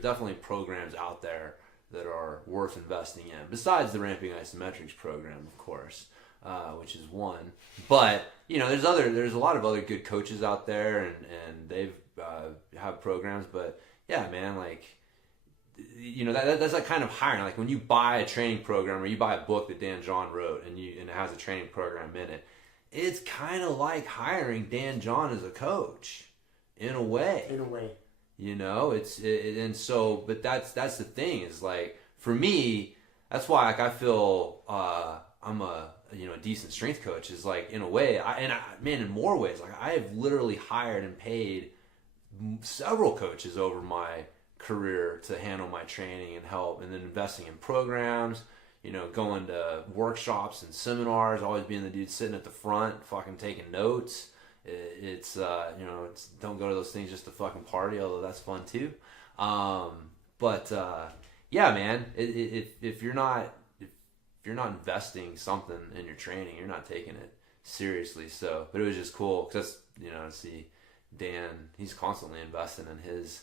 definitely programs out there that are worth investing in. Besides the Ramping Isometrics program, of course, which is one. But there's a lot of other good coaches out there, and they've have programs. But yeah, man, that's like kind of hiring. Like when you buy a training program or you buy a book that Dan John wrote, and it has a training program in it. It's kind of like hiring Dan John as a coach, in a way. But that's the thing, is for me, that's why I feel I'm a decent strength coach, is in a way, in more ways, I have literally hired and paid several coaches over my career to handle my training and help, and then investing in programs, going to workshops and seminars, always being the dude sitting at the front, fucking taking notes. It's don't go to those things just to fucking party, although that's fun too. Yeah, man, if you're not investing something in your training, you're not taking it seriously. So, but it was just cool because to see Dan, he's constantly investing in his,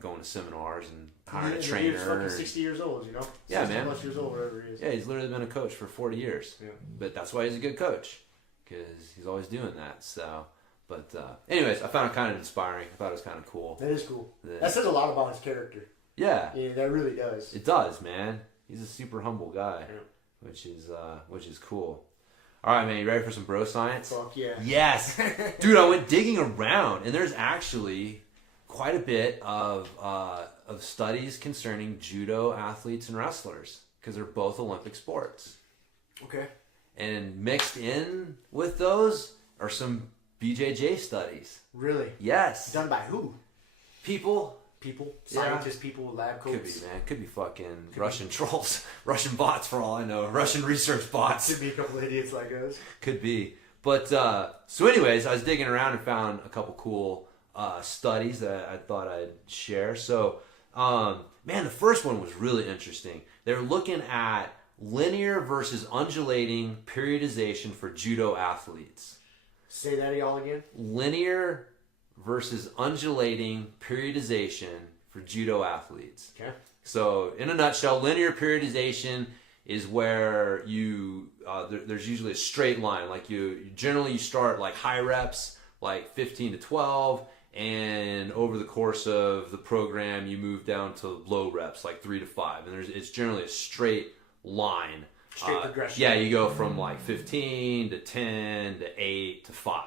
going to seminars and hiring a trainer. He's fucking 60 years old, Yeah, man. Plus years old, whatever he is. Yeah, he's literally been a coach for 40 years. Yeah. But that's why he's a good coach, because he's always doing that. So, but anyways, I found it kind of inspiring. I thought it was kind of cool. That is cool. That says a lot about his character. Yeah. Yeah, that really does. It does, man. He's a super humble guy, which is cool. All right, man, you ready for some bro science? Fuck yeah. Yes. Dude, I went digging around, and there's actually quite a bit of studies concerning judo athletes and wrestlers, because they're both Olympic sports. Okay. And mixed in with those are some BJJ studies. Really? Yes. Done by who? People. Scientists, people, lab coats. Could be, man. Could be fucking Russian trolls. Russian bots, for all I know. Russian research bots. Could be a couple of idiots like us. Could be. But, so anyways, I was digging around and found a couple cool studies that I thought I'd share. So, man, the first one was really interesting. They were looking at linear versus undulating periodization for judo athletes. Say that y'all again. Linear versus undulating periodization for judo athletes. Okay. So, in a nutshell, linear periodization is where there's usually a straight line. Like you start like high reps, like 15 to 12, and over the course of the program, you move down to low reps, like 3 to 5, and it's generally a straight line. Straight progression. Yeah, you go from like 15 to 10 to 8 to 5.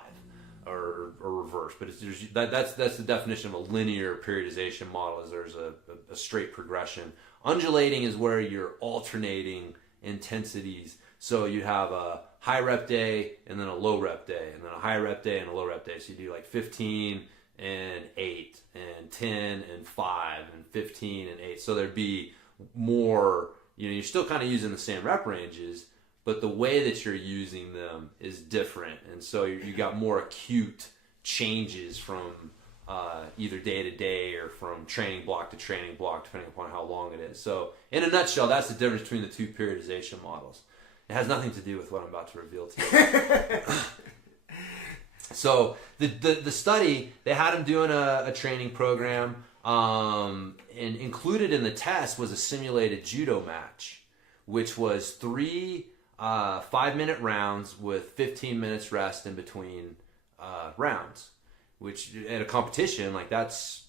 Or reverse, but that's the definition of a linear periodization model. Is there's a straight progression. Undulating is where you're alternating intensities. So you have a high rep day and then a low rep day, and then a high rep day and a low rep day. So you do like 15 and 8 and 10 and 5 and 15 and 8. So there'd be more. You're still kind of using the same rep ranges, but the way that you're using them is different. And so you got more acute changes from either day to day or from training block to training block, depending upon how long it is. So in a nutshell, that's the difference between the two periodization models. It has nothing to do with what I'm about to reveal to you. So the study, they had them doing a training program, and included in the test was a simulated judo match, which was 3 5-minute rounds with 15 minutes rest in between rounds, which at a competition like that's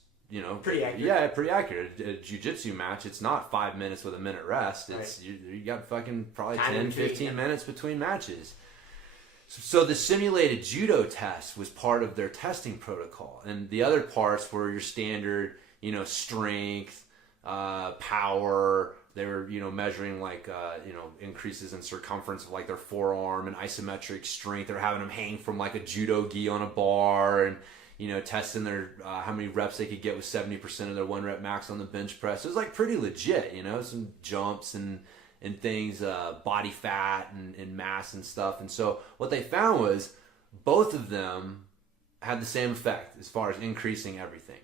pretty accurate. Yeah, pretty accurate. A jiu-jitsu match, it's not 5 minutes with a minute rest. It's right. you got fucking probably 10-15 minutes between matches. So the simulated judo test was part of their testing protocol, and the other parts were your standard strength, power. They were, measuring like, increases in circumference of like their forearm and isometric strength. They're having them hang from like a judo gi on a bar and, testing their, how many reps they could get with 70% of their 1 rep max on the bench press. It was like pretty legit, some jumps and things, body fat and mass and stuff. And so what they found was both of them had the same effect as far as increasing everything.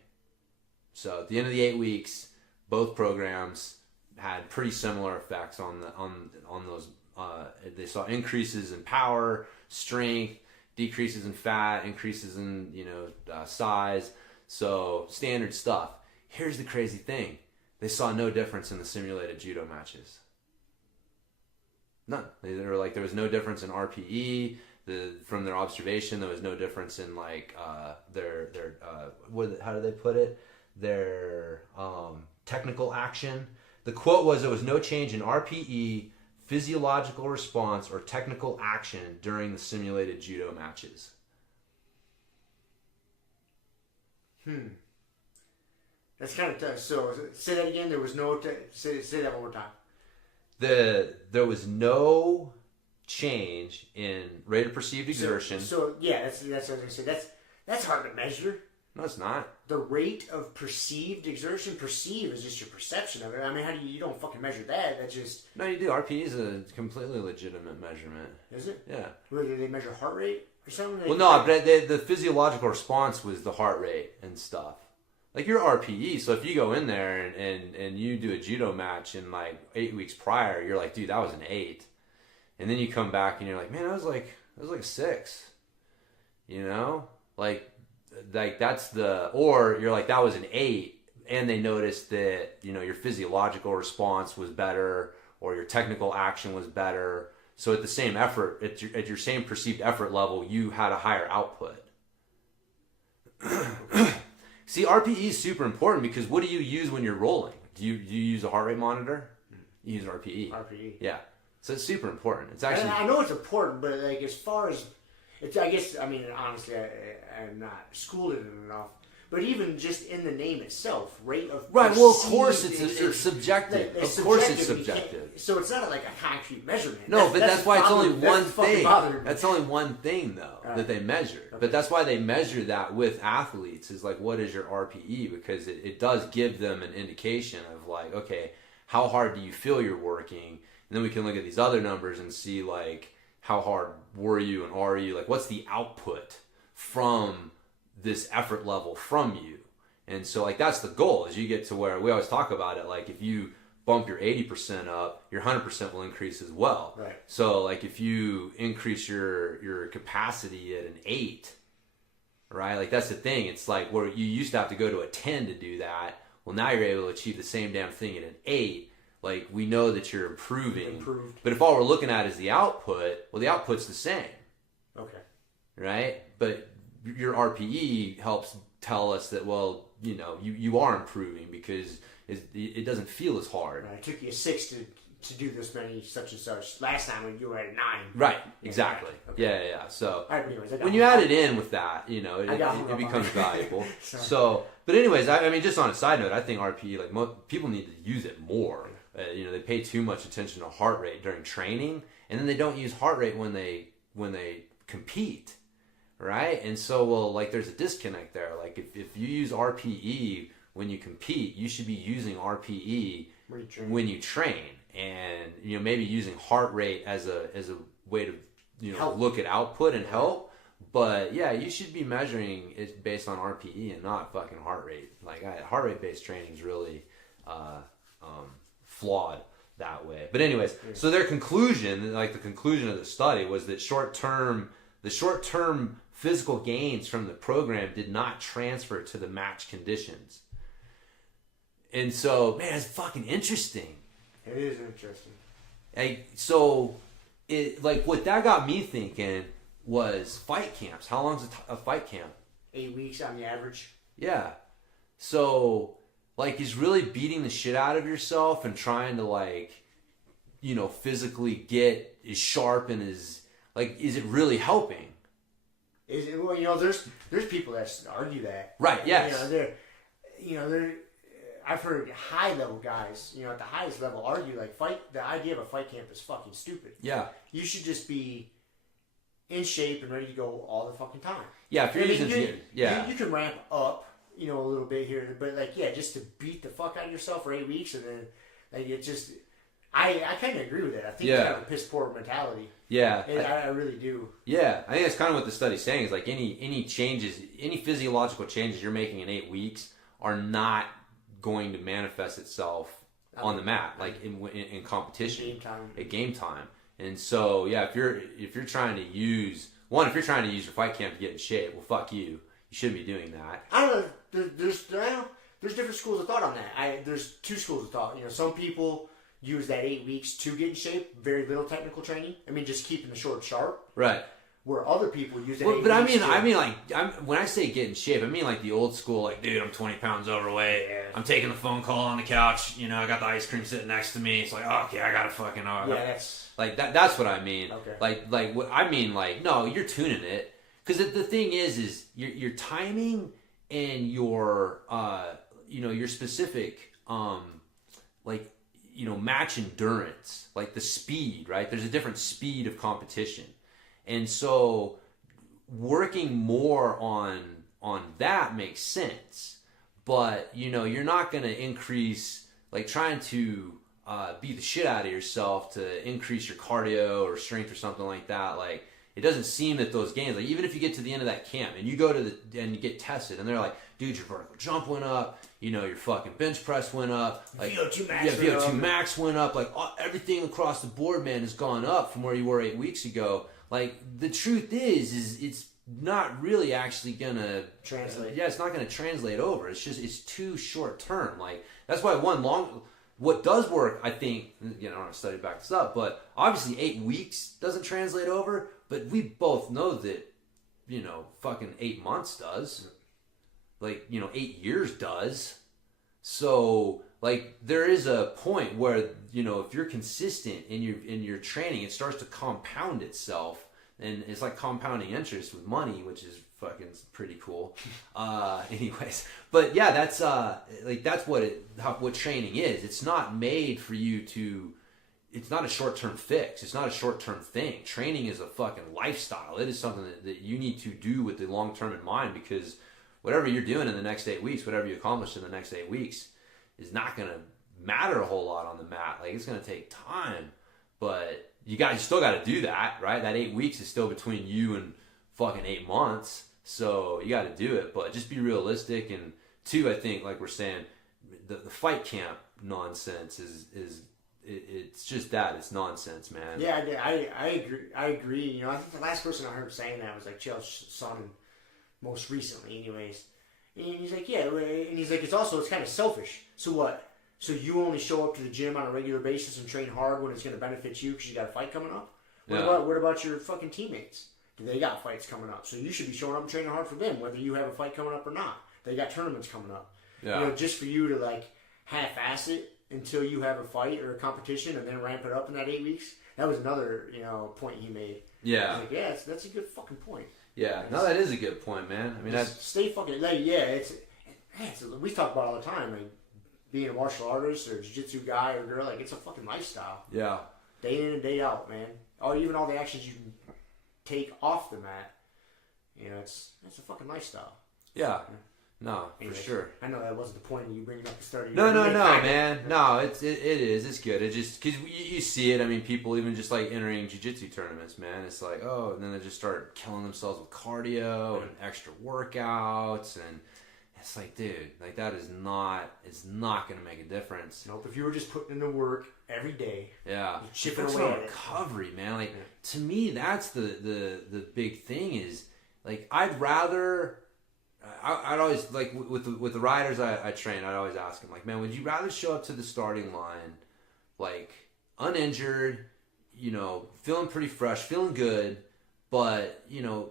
So at the end of the 8 weeks, both programs had pretty similar effects on those. They saw increases in power, strength, decreases in fat, increases in size. So standard stuff. Here's the crazy thing: they saw no difference in the simulated judo matches. None. They were like, there was no difference in RPE. From their observation, there was no difference in like their how do they put it? Their technical action. The quote was, there was no change in RPE, physiological response, or technical action during the simulated judo matches. That's kind of tough. So say that again. There was no. Say that one more time. There was no change in rate of perceived exertion. So yeah, that's what I was gonna say. That's hard to measure. No, it's not. The rate of perceived exertion, perceive is just your perception of it. I mean, how do you don't fucking measure that? That's just... No, you do. RPE is a completely legitimate measurement. Is it? Yeah. Well, do they measure heart rate or something? Well, no, but the physiological response was the heart rate and stuff. Like your RPE, so if you go in there and you do a judo match in like 8 weeks prior, you're like, dude, that was an 8. And then you come back and you're like, man, that was like a 6. You know? Like that's the, or you're like, that was an 8, and they noticed that, you know, your physiological response was better or your technical action was better. So at the same effort, at your same perceived effort level, you had a higher output. See, RPE is super important because what do you use when you're rolling? Do you use a heart rate monitor? You use RPE. RPE. Yeah. So it's super important. It's actually... I know it's important, but like as far as... It's, I guess, I mean, honestly, I'm not schooled in it enough. But even just in the name itself, rate of... Right, well, of course it's subjective. Like, of course it's subjective. So it's not like a concrete measurement. No, but that's why it's only one thing. Bothering. That's only one thing, though, that they measure. Okay. But that's why they measure that with athletes, is like, what is your RPE? Because it does give them an indication of like, okay, how hard do you feel you're working? And then we can look at these other numbers and see like, how hard were you and are you? Like, what's the output from this effort level from you? And so, like, that's the goal, is you get to where we always talk about it. Like, if you bump your 80% up, your 100% will increase as well. Right. So, like, if you increase your capacity at an 8, right? Like, that's the thing. It's like where you used to have to go to a 10 to do that. Well, now you're able to achieve the same damn thing at an 8. Like, we know that you're improving. But if all we're looking at is the output, well, the output's the same. Okay. Right? But your RPE helps tell us that, well, you know, you are improving because it doesn't feel as hard. Right. It took you a 6 to do this many such and such. Last time when you were at a 9. Right. Exactly. Okay. Yeah. So anyways, when you add it in with that, you know, it becomes valuable. So, but anyways, I mean, just on a side note, I think RPE, like, people need to use it more. You know, they pay too much attention to heart rate during training, and then they don't use heart rate when they compete, right? And so, well, like, there's a disconnect there. Like, if you use RPE when you compete, you should be using RPE when you train, and, you know, maybe using heart rate as a way to, you know, look at output and help. But yeah, you should be measuring it based on RPE and not fucking heart rate. Like, heart rate based training is really flawed that way. But anyways, so their conclusion, like the conclusion of the study, was that the short-term physical gains from the program did not transfer to the match conditions. And so, man, it's fucking interesting. It is interesting. So, what that got me thinking was fight camps. How long's a fight camp? 8 weeks on the average. Yeah. So, like, is really beating the shit out of yourself and trying to, like, you know, physically get as sharp and as, like, is it really helping? Is it? Well, you know, there's people that argue that. Right. Yes. They're I've heard high level guys, you know, at the highest level argue like the idea of a fight camp is fucking stupid. Yeah. You should just be in shape and ready to go all the fucking time. Yeah. If you're you can ramp up, you know, a little bit here, but like, yeah, just to beat the fuck out of yourself for 8 weeks and then like it just. I kind of agree with it. I think it's kind of a piss poor mentality. Yeah. I really do. Yeah. I think that's kind of what the study's saying, is like any changes, any physiological changes you're making in 8 weeks are not going to manifest itself on the mat, like in competition, at game time. And so, yeah, if you're trying to use your fight camp to get in shape, well, fuck you. You shouldn't be doing that. I don't know. There's different schools of thought on that. There's 2 schools of thought. You know, some people use that 8 weeks to get in shape, very little technical training. I mean, just keeping the short sharp. Right. Where other people use that. But I mean, when I say get in shape, I mean like the old school, like, dude, I'm 20 pounds overweight. Yeah. I'm taking the phone call on the couch. You know, I got the ice cream sitting next to me. It's like, oh, okay, I gotta fucking. That's like that. That's what I mean. Okay. Like what I mean, like, no, you're tuning it, because the thing is your timing and your your specific like, you know, match endurance, like the speed, right? There's a different speed of competition. And so working more on that makes sense. But, you're not going to increase, like trying to beat the shit out of yourself to increase your cardio or strength or something like that. Like, it doesn't seem that those gains, like even if you get to the end of that camp and you go to and you get tested and they're like, dude, your vertical jump went up, your fucking bench press went up, like VO2 max went up, like everything across the board, man, has gone up from where you were 8 weeks ago. Like, the truth is it's not really actually gonna translate. Yeah, it's not gonna translate over. It's too short term. Like, that's why what does work, I think, I don't have to study to back this up, but obviously 8 weeks doesn't translate over, but we both know that, fucking 8 months does. Like, 8 years does. So, like, there is a point where, if you're consistent in your training, it starts to compound itself. And it's like compounding interest with money, which is fucking pretty cool. Anyways, but yeah, that's what training is. It's not made for you to. It's not a short-term fix. It's not a short-term thing. Training is a fucking lifestyle. It is something that you need to do with the long-term in mind, because whatever you're doing in the next 8 weeks, whatever you accomplish in the next 8 weeks, is not going to matter a whole lot on the mat. Like, it's going to take time, but you still got to do that, right? That 8 weeks is still between you and fucking 8 months, so you got to do it. But just be realistic. And two, I think, like we're saying, the fight camp nonsense is it's just that. It's nonsense, man. Yeah, I agree. I think the last person I heard saying that was like Chael Sonnen, most recently, anyways. And he's like, yeah, and he's like, it's kind of selfish. So what? So you only show up to the gym on a regular basis and train hard when it's going to benefit you because you got a fight coming up? What about your fucking teammates? They got fights coming up, so you should be showing up and training hard for them, whether you have a fight coming up or not. They got tournaments coming up. Yeah. Just for you to like half-ass it until you have a fight or a competition and then ramp it up in that 8 weeks. That was another point he made. Yeah. Like, that's a good fucking point. Yeah, no, that is a good point, man. I mean, stay fucking we talk about it all the time. Like, being a martial artist or jiu-jitsu guy or girl, like, it's a fucking lifestyle. Yeah. Day in and day out, man. Or even all the actions you take off the mat. It's a fucking lifestyle. Yeah. No, for sure. I know that wasn't the point of you bringing up the start of your... No, man. No, it is. It's good. It just... Because you see it. I mean, people even just, like, entering jiu-jitsu tournaments, man. It's like, oh, and then they just start killing themselves with cardio and extra workouts. And it's like, dude, like, that is not... It's not going to make a difference. Nope. If you were just putting in the work every day... Yeah. Chipping away at recovery, man. Like, to me, that's the big thing is, like, I'd rather... I'd always, like, with the riders I train, I'd always ask them, like, man, would you rather show up to the starting line, like, uninjured, feeling pretty fresh, feeling good, but,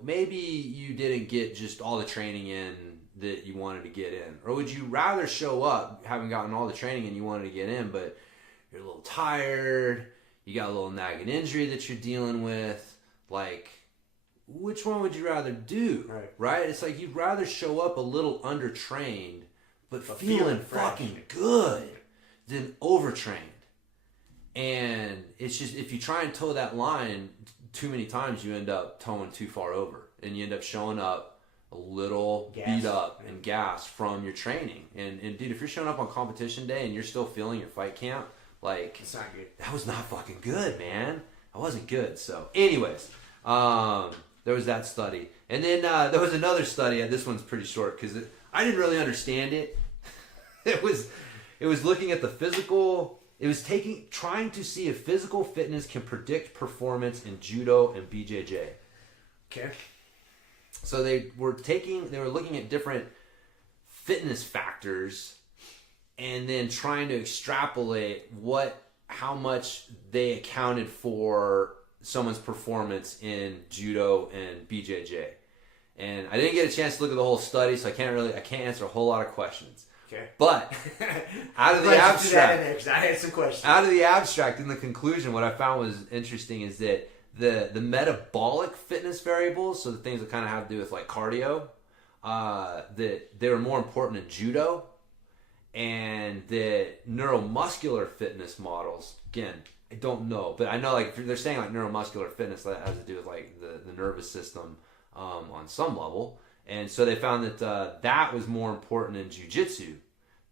maybe you didn't get just all the training in that you wanted to get in? Or would you rather show up, having gotten all the training in you wanted to get in, but you're a little tired, you got a little nagging injury that you're dealing with, like... Which one would you rather do? Right? It's like you'd rather show up a little undertrained, but feeling fucking good than overtrained. And it's just, if you try and toe that line too many times, you end up towing too far over. And you end up showing up a little beat up and gassed from your training. And dude, if you're showing up on competition day and you're still feeling your fight camp, like, it's not good. That was not fucking good, man. I wasn't good. So, anyways, there was that study. And then there was another study, and this one's pretty short because I didn't really understand it. It was looking at the physical... It was trying to see if physical fitness can predict performance in judo and BJJ. Okay. So they were looking at different fitness factors and then trying to extrapolate how much they accounted for someone's performance in judo and BJJ. And I didn't get a chance to look at the whole study, so I can't answer a whole lot of questions. Okay. But out of the abstract, I had some questions. Out of the abstract, in the conclusion, what I found was interesting is that the metabolic fitness variables, so the things that kind of have to do with like cardio, that they were more important in judo, and that neuromuscular fitness models, again, I don't know, but I know like they're saying like neuromuscular fitness that has to do with like the nervous system on some level, And so they found that that was more important in jiu-jitsu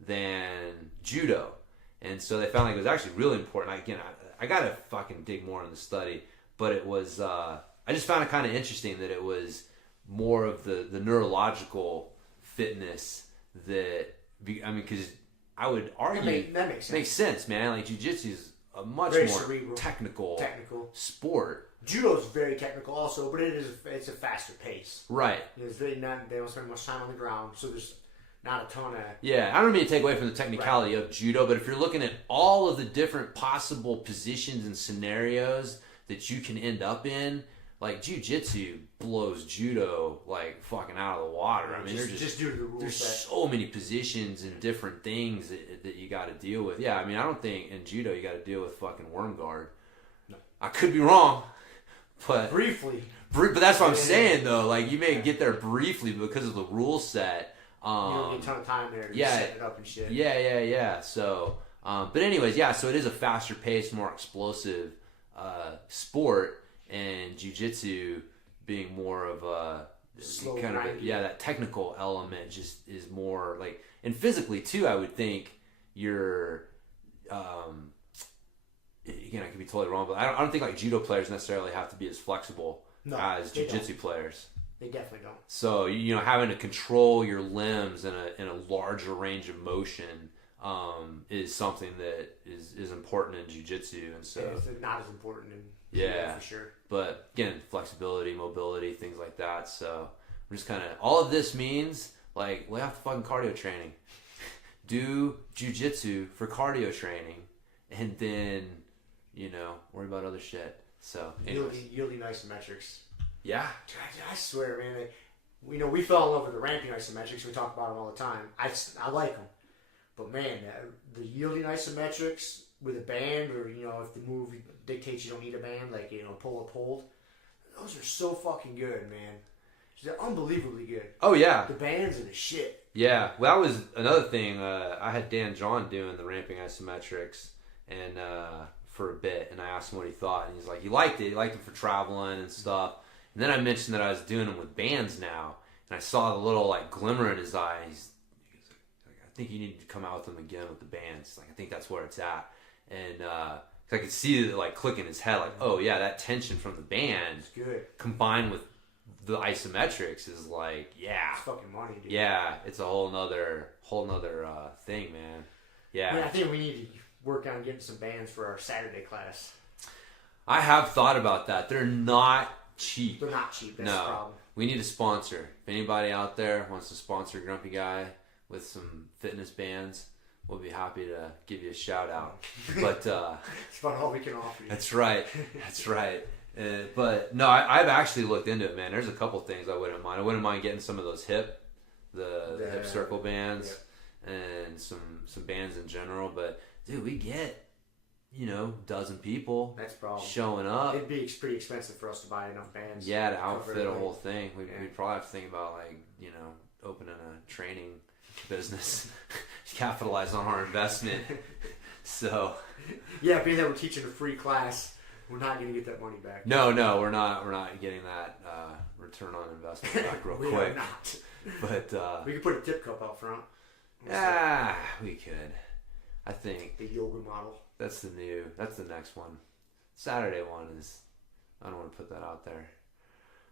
than judo. And so they found like it was actually really important. Again, I got to fucking dig more in the study, but it was, I just found it kind of interesting that it was more of the neurological fitness that, I mean, because I would argue that makes sense. Makes sense, man. Like jiu-jitsu is a much Very more cerebral. technical sport. Judo is very technical also, but it's a faster pace. Right. They don't spend much time on the ground, so there's not a ton of... Yeah, I don't mean to take away from the technicality of judo, but if you're looking at all of the different possible positions and scenarios that you can end up in, like jiu-jitsu blows judo like fucking out of the water. I mean, just due to the rules. There's so many positions and different things that you got to deal with. Yeah, I mean, I don't think in judo you got to deal with fucking worm guard. No. I could be wrong, but briefly. But that's what I'm saying though. Like you may get there briefly because of the rule set. You don't get a ton of time there to set it up and shit. Yeah. So, but anyways, yeah. So it is a faster paced, more explosive sport, and jiu-jitsu being more of a slow kind of that technical element just is more like, and physically too. I would think you're. Again, I could be totally wrong, but I don't think like judo players necessarily have to be as flexible as jiu-jitsu players. They definitely don't. So having to control your limbs in a larger range of motion is something that is important in jiu-jitsu, and so it's not as important in judo for sure. But again, flexibility, mobility, things like that. So I'm just kind of all of this means like lay off the fucking cardio training, do jiu-jitsu for cardio training, and then worry about other shit. So yielding isometrics. Yeah. I swear, man. We fell in love with the ramping isometrics. We talk about them all the time. I like them. But, man, the yielding isometrics with a band or, if the move dictates you don't need a band, like, pull up, hold, those are so fucking good, man. They're unbelievably good. Oh, yeah. The bands are the shit. Yeah. Well, that was another thing. I had Dan John doing the ramping isometrics and for a bit, and I asked him what he thought, and he's like, he liked it. He liked it for traveling and stuff. And then I mentioned that I was doing them with bands now, and I saw the little like glimmer in his eye. He's like, I think you need to come out with them again with the bands. Like, I think that's where it's at. And I could see it like click in his head, like, oh yeah, that tension from the band combined with the isometrics is like, yeah, it's fucking money, dude. Yeah, it's a whole nother thing, man. Yeah. I think we need to work on getting some bands for our Saturday class. I have thought about that. They're not cheap. They're not cheap. That's the problem. We need a sponsor. If anybody out there wants to sponsor Grumpy Guy with some fitness bands, we'll be happy to give you a shout out. But it's about all we can offer you. That's right. But no, I've actually looked into it, man. There's a couple things I wouldn't mind. I wouldn't mind getting some of those hip circle bands and some bands in general. But dude, we get dozen people showing up. It'd be pretty expensive for us to buy enough bands. Yeah, to outfit a whole thing. We'd probably have to think about opening a training business, capitalize on our investment. So yeah, being that we're teaching a free class, we're not going to get that money back. No, we're not getting that return on investment back real quick. Are not. But we could put a tip cup out front. We could. I think the yoga model. That's the next one. Saturday one is, I don't want to put that out there.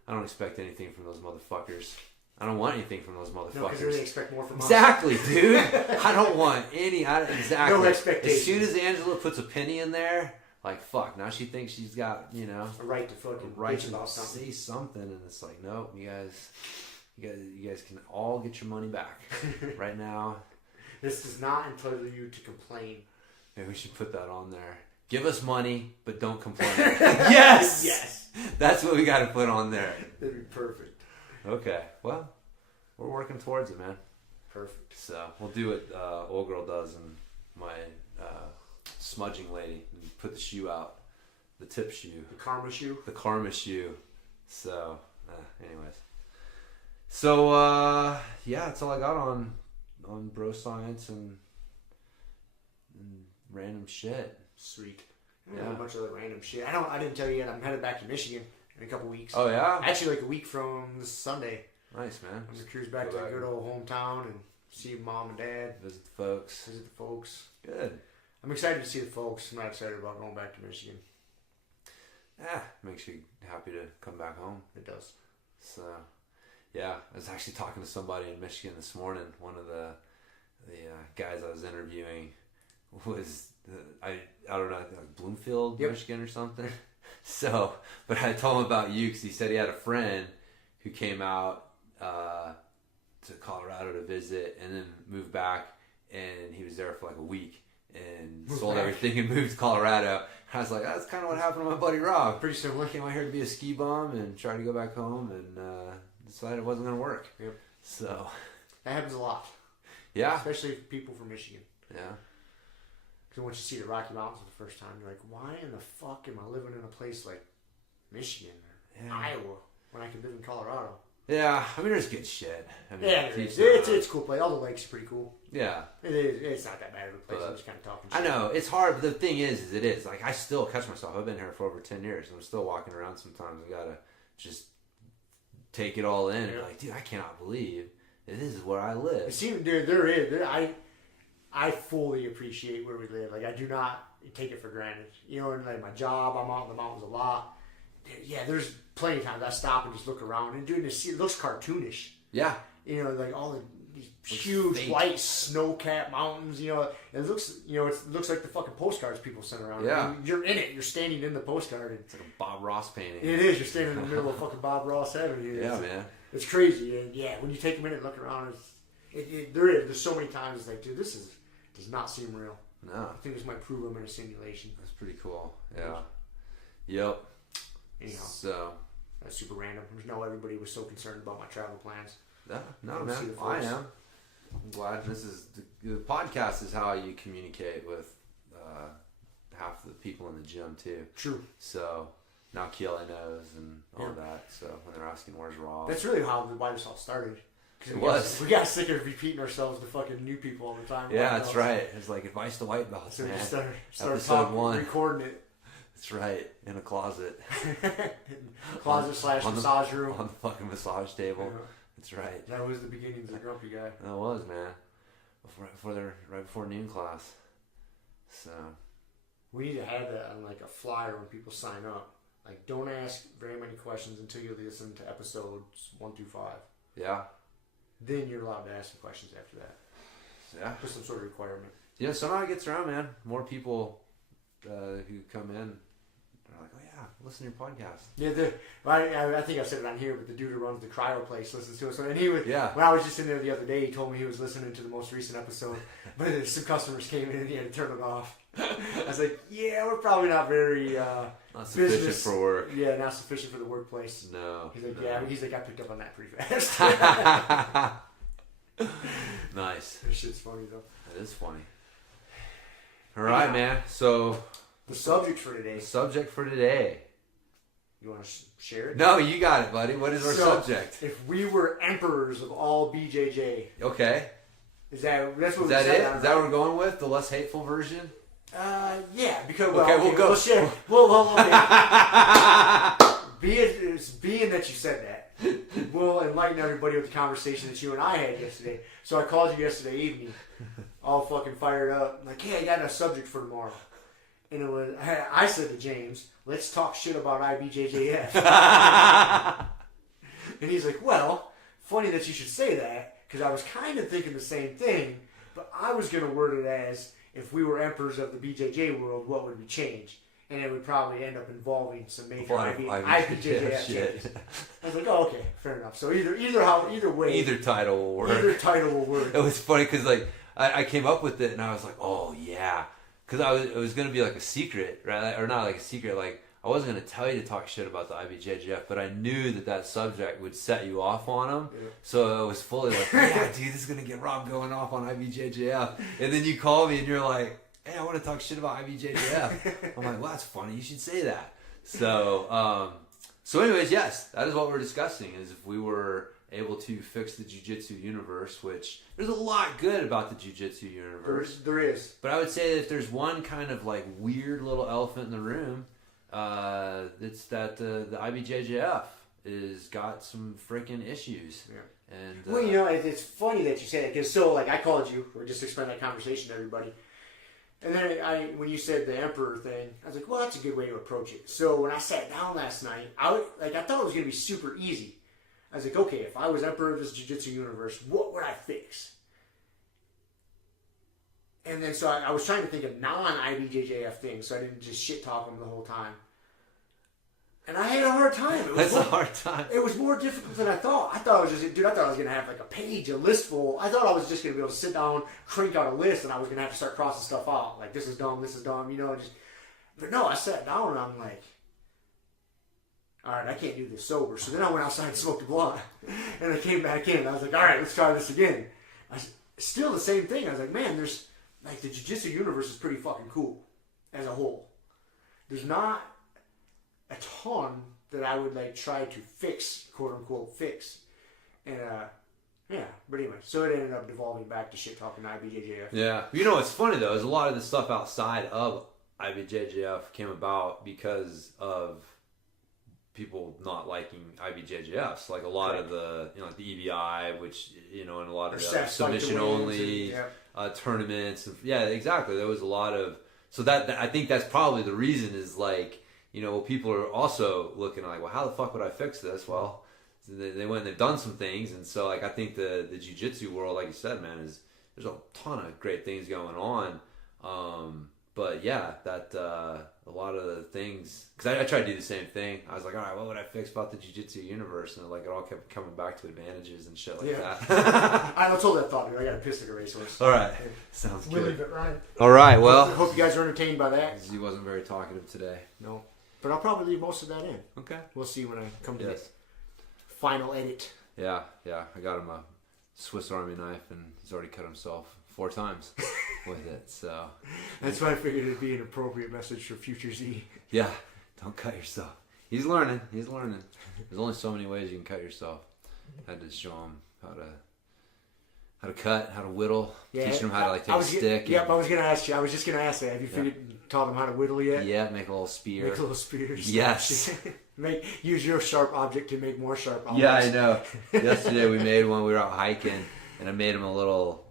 I don't expect anything from those motherfuckers. I don't want anything from those motherfuckers. No, because they expect more from us. Exactly, dude. I don't want any. Exactly. No expectations. As soon as Angela puts a penny in there, like, fuck, now she thinks she's got, a right to fucking bitch about something. Say something, and it's like, no, you guys can all get your money back right now. This does not entitle you to complain. Maybe we should put that on there. Give us money, but don't complain. Yes! Yes! That's what we got to put on there. That'd be perfect. Okay. Well, we're working towards it, man. Perfect. So, we'll do what old girl does and my smudging lady. Put the shoe out. The tip shoe. The karma shoe? The karma shoe. So, anyways. So, yeah, that's all I got on bro science and random shit. Sweet. Yeah, a bunch of other random shit. I didn't tell you yet. I'm headed back to Michigan in a couple weeks. Oh yeah. Actually, like a week from this Sunday. Nice, man. I'm gonna cruise back to the good old hometown and see mom and dad. Visit the folks. Good. I'm excited to see the folks. I'm not excited about going back to Michigan. Makes you happy to come back home. It does. So, yeah, I was actually talking to somebody in Michigan this morning. One of the guys I was interviewing was, I don't know, like Bloomfield, Michigan or something. So, but I told him about you because he said he had a friend who came out to Colorado to visit and then moved back, and he was there for like a week and sold everything and moved to Colorado. I was like, that's kind of what happened to my buddy Rob. Pretty similar. Came out here to be a ski bum and tried to go back home and decided it wasn't going to work. Yep. So that happens a lot. Yeah. Especially people from Michigan. Yeah. Because once you see the Rocky Mountains for the first time, you're like, why in the fuck am I living in a place like Michigan or Iowa when I can live in Colorado? Yeah, I mean, there's good shit. I mean, it's cool place. All the lakes are pretty cool. Yeah. It is. It's not that bad of a place. I'm just kind of talking shit. I know. It's hard, but the thing is it is. Like, I still catch myself. I've been here for over 10 years, and I'm still walking around sometimes. I gotta just take it all in. And like, dude, I cannot believe this is where I live. It seems, dude, I fully appreciate where we live. Like, I do not take it for granted. You know, and like my job, I'm out in the mountains a lot. Yeah, there's plenty of times I stop and just look around and dude, it looks cartoonish. Yeah. You know, like all these huge white snow-capped mountains. You know, it looks like the fucking postcards people send around. Yeah. I mean, you're in it. You're standing in the postcard. And it's like a Bob Ross painting. It is. You're standing in the middle of fucking Bob Ross Avenue. Yeah, man. It's crazy. And yeah, when you take a minute and look around, there's so many times it's like, dude, this does not seem real. No. I think this might prove I'm in a simulation. That's pretty cool. Yeah. Yep. Anyhow, so that's super random. Now everybody was so concerned about my travel plans. No, man. I am. I'm glad this is the podcast is how you communicate with half the people in the gym too. True. So now Keely knows and all that. So when they're asking where's Rob, that's really why this all started. We got sick of repeating ourselves to fucking new people all the time. Yeah, that's right. It's like advice to white belts. So we man. just started Episode 1. recording it. That's right, in a closet. Closet / massage room. On the fucking massage table. Yeah. That's right. That was the beginnings of the Grumpy Guy. That was, man. Right before noon class. So. We need to have that on like a flyer when people sign up. Like, don't ask very many questions until you listen to episodes 1 through 5. Yeah. Then you're allowed to ask some questions after that. Yeah. Put some sort of requirement. Yeah, somehow it gets around, man. More people who come in are like, oh yeah, listen to your podcast. Yeah, I think I said it on here, but the dude who runs the cryo place listens to us. And he was, when I was just in there the other day, he told me he was listening to the most recent episode, but some customers came in and he had to turn it off. I was like, yeah, we're probably not very not sufficient for work. Yeah, not sufficient for the workplace. No. He's like, he's like, I picked up on that pretty fast. Nice. That shit's funny though. That is funny. All right, man. So the subject for today. You want to share it? No, you got it, buddy. What is our subject? If we were emperors of all BJJ. Okay. Is that it? Is that what we're going with? The less hateful version? Yeah. Because we'll go. We'll share. Being that you said that, we'll enlighten everybody with the conversation that you and I had yesterday. So I called you yesterday evening, all fucking fired up, like, hey, I got a subject for tomorrow. And it was, I said to James, let's talk shit about IBJJF. And he's like, well, funny that you should say that, because I was kind of thinking the same thing, but I was going to word it as, if we were emperors of the BJJ world, what would we change? And it would probably end up involving some major IBJJF changes. I was like, oh, okay, fair enough. So either way. Either title will work. It was funny because like I came up with it and I was like, oh yeah. Because it was going to be like a secret, right? Or not like a secret, like I wasn't going to tell you to talk shit about the IBJJF, but I knew that subject would set you off on them. Yeah. So it was fully like, yeah, dude, this is going to get Rob going off on IBJJF. And then you call me and you're like, hey, I want to talk shit about IBJJF. I'm like, well, that's funny. You should say that. So, anyways, yes, that is what we're discussing, is if we were able to fix the jiu-jitsu universe, which there's a lot good about the jiu-jitsu universe. There is. But I would say that if there's one kind of like weird little elephant in the room, it's that the IBJJF. is got some freaking issues. Yeah. And well, you know, it's funny that you say that because so like I called you or just explained that conversation to everybody, and then when you said the Emperor thing, I was like, well, that's a good way to approach it. So when I sat down last night, I thought it was gonna be super easy. I was like, okay, if I was Emperor of this Jiu-Jitsu universe, what would I fix? And then so I was trying to think of non-IBJJF things, so I didn't just shit talk them the whole time. And I had a hard time. That's a hard time. It was more difficult than I thought. I thought I was going to have like a page, a list full. I thought I was just going to be able to sit down, crank out a list, and I was going to have to start crossing stuff out. Like, this is dumb, you know. But no, I sat down and I'm like, all right, I can't do this sober. So then I went outside and smoked a blunt. And I came back in. And I was like, all right, let's try this again. Still the same thing. I was like, man, there's, like, the Jiu-Jitsu universe is pretty fucking cool as a whole. There's not a ton that I would like try to fix, quote unquote fix. And yeah, but anyway, so it ended up devolving back to shit talking IBJJF. Yeah. You know what's funny though is a lot of the stuff outside of IBJJF came about because of people not liking IBJJFs. Like a lot of the, you know, like the EBI, which, you know, and a lot of the submission only tournaments. And, yeah, exactly. There was a lot of, so that I think that's probably the reason is like, you know, people are also looking like, well, how the fuck would I fix this? Well, they went and they've done some things. And so, like, I think the jiu-jitsu world, like you said, man, there's a ton of great things going on. But yeah, that a lot of the things, because I tried to do the same thing. I was like, all right, what would I fix about the jiu-jitsu universe? And like it all kept coming back to advantages and shit like that. I told that thought, dude. I got to piss like a racehorse. All right, sounds good. We'll leave it, Ryan. All right, well, I hope you guys are entertained by that. He wasn't very talkative today. No, but I'll probably leave most of that in. Okay, we'll see when I come to the final edit. Yeah, I got him a Swiss Army knife, and he's already cut himself 4 times with it. So that's why I figured it'd be an appropriate message for future Z. Yeah, don't cut yourself. He's learning. There's only so many ways you can cut yourself. I had to show him how to cut, how to whittle, teaching him how to like take a stick. Yep, I was gonna ask you. I was just gonna ask that. Have you taught him how to whittle yet? Yeah, make a little spear. Make little spears. Yes. Use your sharp object to make more sharp objects. Yeah, I know. Yesterday we made one. We were out hiking, and I made him a little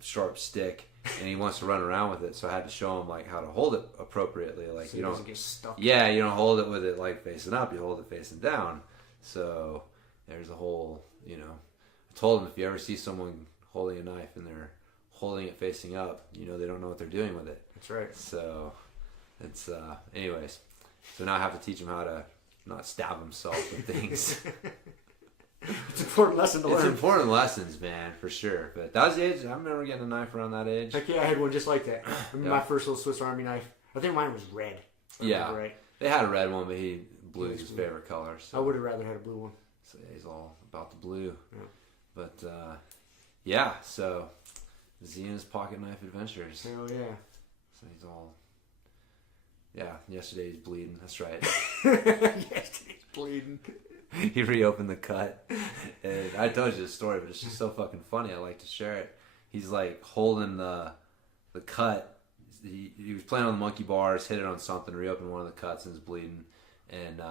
sharp stick, and he wants to run around with it. So I had to show him like how to hold it appropriately. Like so you don't doesn't get stuck. Yeah, you don't hold it with it like facing up. You hold it facing down. So there's a whole, you know. I told him if you ever see someone holding a knife and they're holding it facing up, you know they don't know what they're doing with it. That's right. So it's anyways. So now I have to teach him how to not stab himself with things. It's an important lesson to learn. It's important lessons, man, for sure. But that was the age. I remember getting a knife around that age. Heck yeah, I had one just like that. My first little Swiss Army knife. I think mine was red. Yeah, right. They had a red one, but blue is his favorite color. So. I would have rather had a blue one. So yeah, he's all about the blue. Yeah. But yeah, so Z and his pocket knife adventures. Hell yeah. So he's all. Yeah, yesterday he's bleeding. That's right. Yesterday's bleeding. He reopened the cut, and I told you this story, but it's just so fucking funny. I like to share it. He's like holding the cut. He was playing on the monkey bars, hit it on something, reopened one of the cuts, and is bleeding. And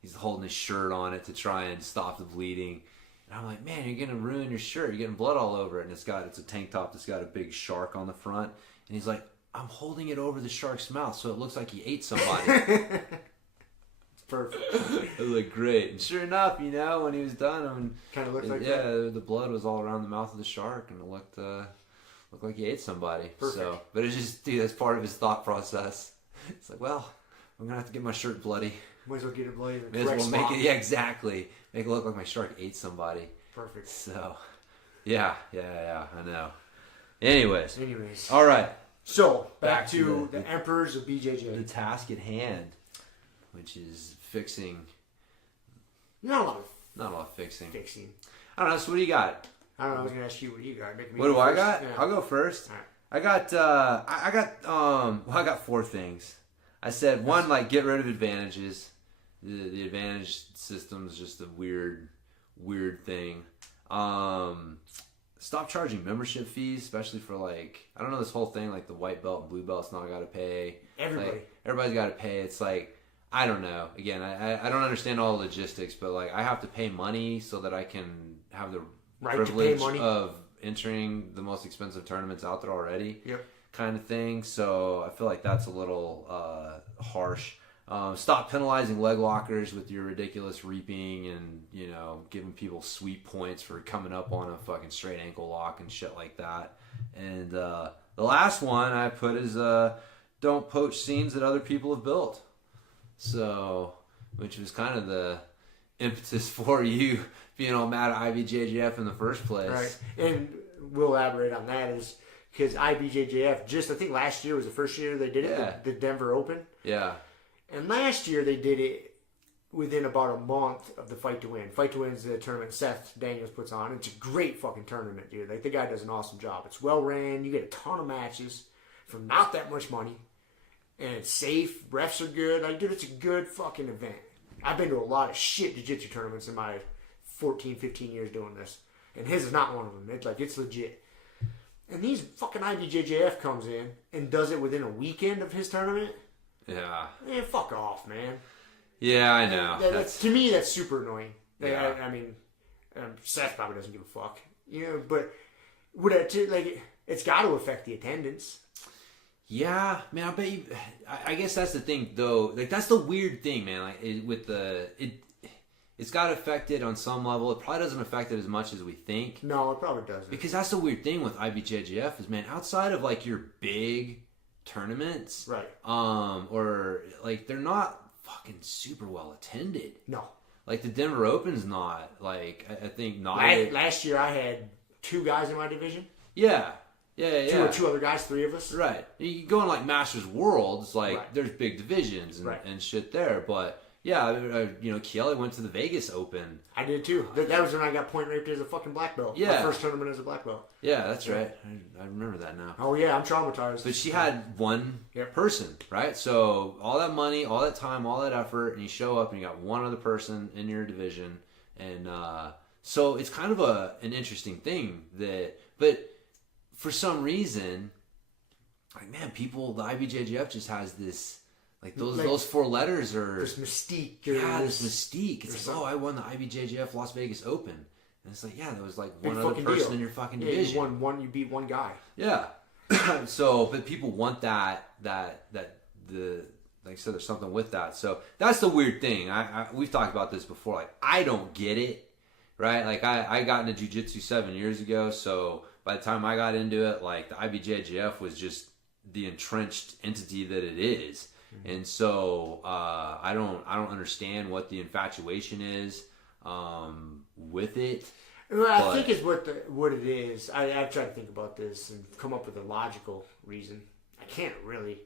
he's holding his shirt on it to try and stop the bleeding. And I'm like, man, you're gonna ruin your shirt. You're getting blood all over it. And it's a tank top that's got a big shark on the front. And he's like, I'm holding it over the shark's mouth so it looks like he ate somebody. Perfect. It was like great, and sure enough, you know, when he was done, kind of looked like that. The blood was all around the mouth of the shark, and it looked like he ate somebody. Perfect. So, but it's just, dude, that's part of his thought process. It's like, well, I'm gonna have to get my shirt bloody. Might as well get it bloody. May as well make it, yeah, exactly. Make it look like my shark ate somebody. Perfect. So, yeah, I know. Anyways, all right. So back to the Emperors of BJJ. The task at hand, which is fixing. Not a lot of fixing. I don't know. So what do you got? I don't know. I was gonna ask you what you got. What do I got? Yeah. I'll go first. Right. I got 4 things. I said one, like get rid of advantages. The advantage system is just a weird thing. Stop charging membership fees, especially for like, I don't know, this whole thing like the white belt and blue belt's not got to pay. Everybody. Like, everybody's got to pay. It's like, I don't know. Again, I don't understand all the logistics, but like I have to pay money so that I can have the privilege of entering the most expensive tournaments out there already. Yep. Kind of thing. So I feel like that's a little harsh. Stop penalizing leg lockers with your ridiculous reaping and, you know, giving people sweet points for coming up on a fucking straight ankle lock and shit like that. And the last one I put is don't poach scenes that other people have built. So, which was kind of the impetus for you being all mad at IBJJF in the first place. Right. And we'll elaborate on that is because IBJJF I think last year was the first year they did it, the Denver Open. Yeah. And last year they did it within about a month of the Fight to Win. Fight to Win is the tournament Seth Daniels puts on. It's a great fucking tournament, dude. Like, the guy does an awesome job. It's well ran. You get a ton of matches for not that much money. And it's safe. Refs are good. Like, dude, it's a good fucking event. I've been to a lot of shit jiu-jitsu tournaments in my 14, 15 years doing this. And his is not one of them. It's legit. And these fucking IBJJF comes in and does it within a weekend of his tournament. Yeah. Man, fuck off, man. Yeah, I know. To me, that's super annoying. Yeah. I mean, Seth probably doesn't give a fuck. You know, but it's got to affect the attendance. Yeah, man. I bet you. I guess that's the thing, though. Like, that's the weird thing, man. Like, it's got affected on some level. It probably doesn't affect it as much as we think. No, it probably doesn't. Because that's the weird thing with IBJJF is, man, outside of like your big tournaments, right? Or like they're not fucking super well attended. No. Like the Denver Open's not. Like I think not. Last year I had 2 guys in my division. Yeah. Two other guys, 3 of us. Right. You go on like Masters Worlds, like there's big divisions and shit there. But yeah, Kiel went to the Vegas Open. I did too. That was when I got point raped as a fucking black belt. Yeah. My first tournament as a black belt. Yeah, that's right. I remember that now. Oh yeah, I'm traumatized. But she had one person, right? So all that money, all that time, all that effort, and you show up and you got one other person in your division. And so it's kind of an interesting thing but for some reason, like, man, the IBJJF just has this, like those 4 letters are... This mystique. This mystique. It's like, I won the IBJJF Las Vegas Open. And it's like, yeah, there was like one other person in your fucking division. You beat one guy. Yeah. So, but people want that like I said, there's something with that. So that's the weird thing. We've talked about this before. Like, I don't get it, right? Like, I got into jiu-jitsu 7 years ago, so by the time I got into it, like, the IBJJF was just the entrenched entity that it is. Mm-hmm. And so I don't understand what the infatuation is with it. Well, I think it's what it is. I've tried to think about this and come up with a logical reason. I can't really,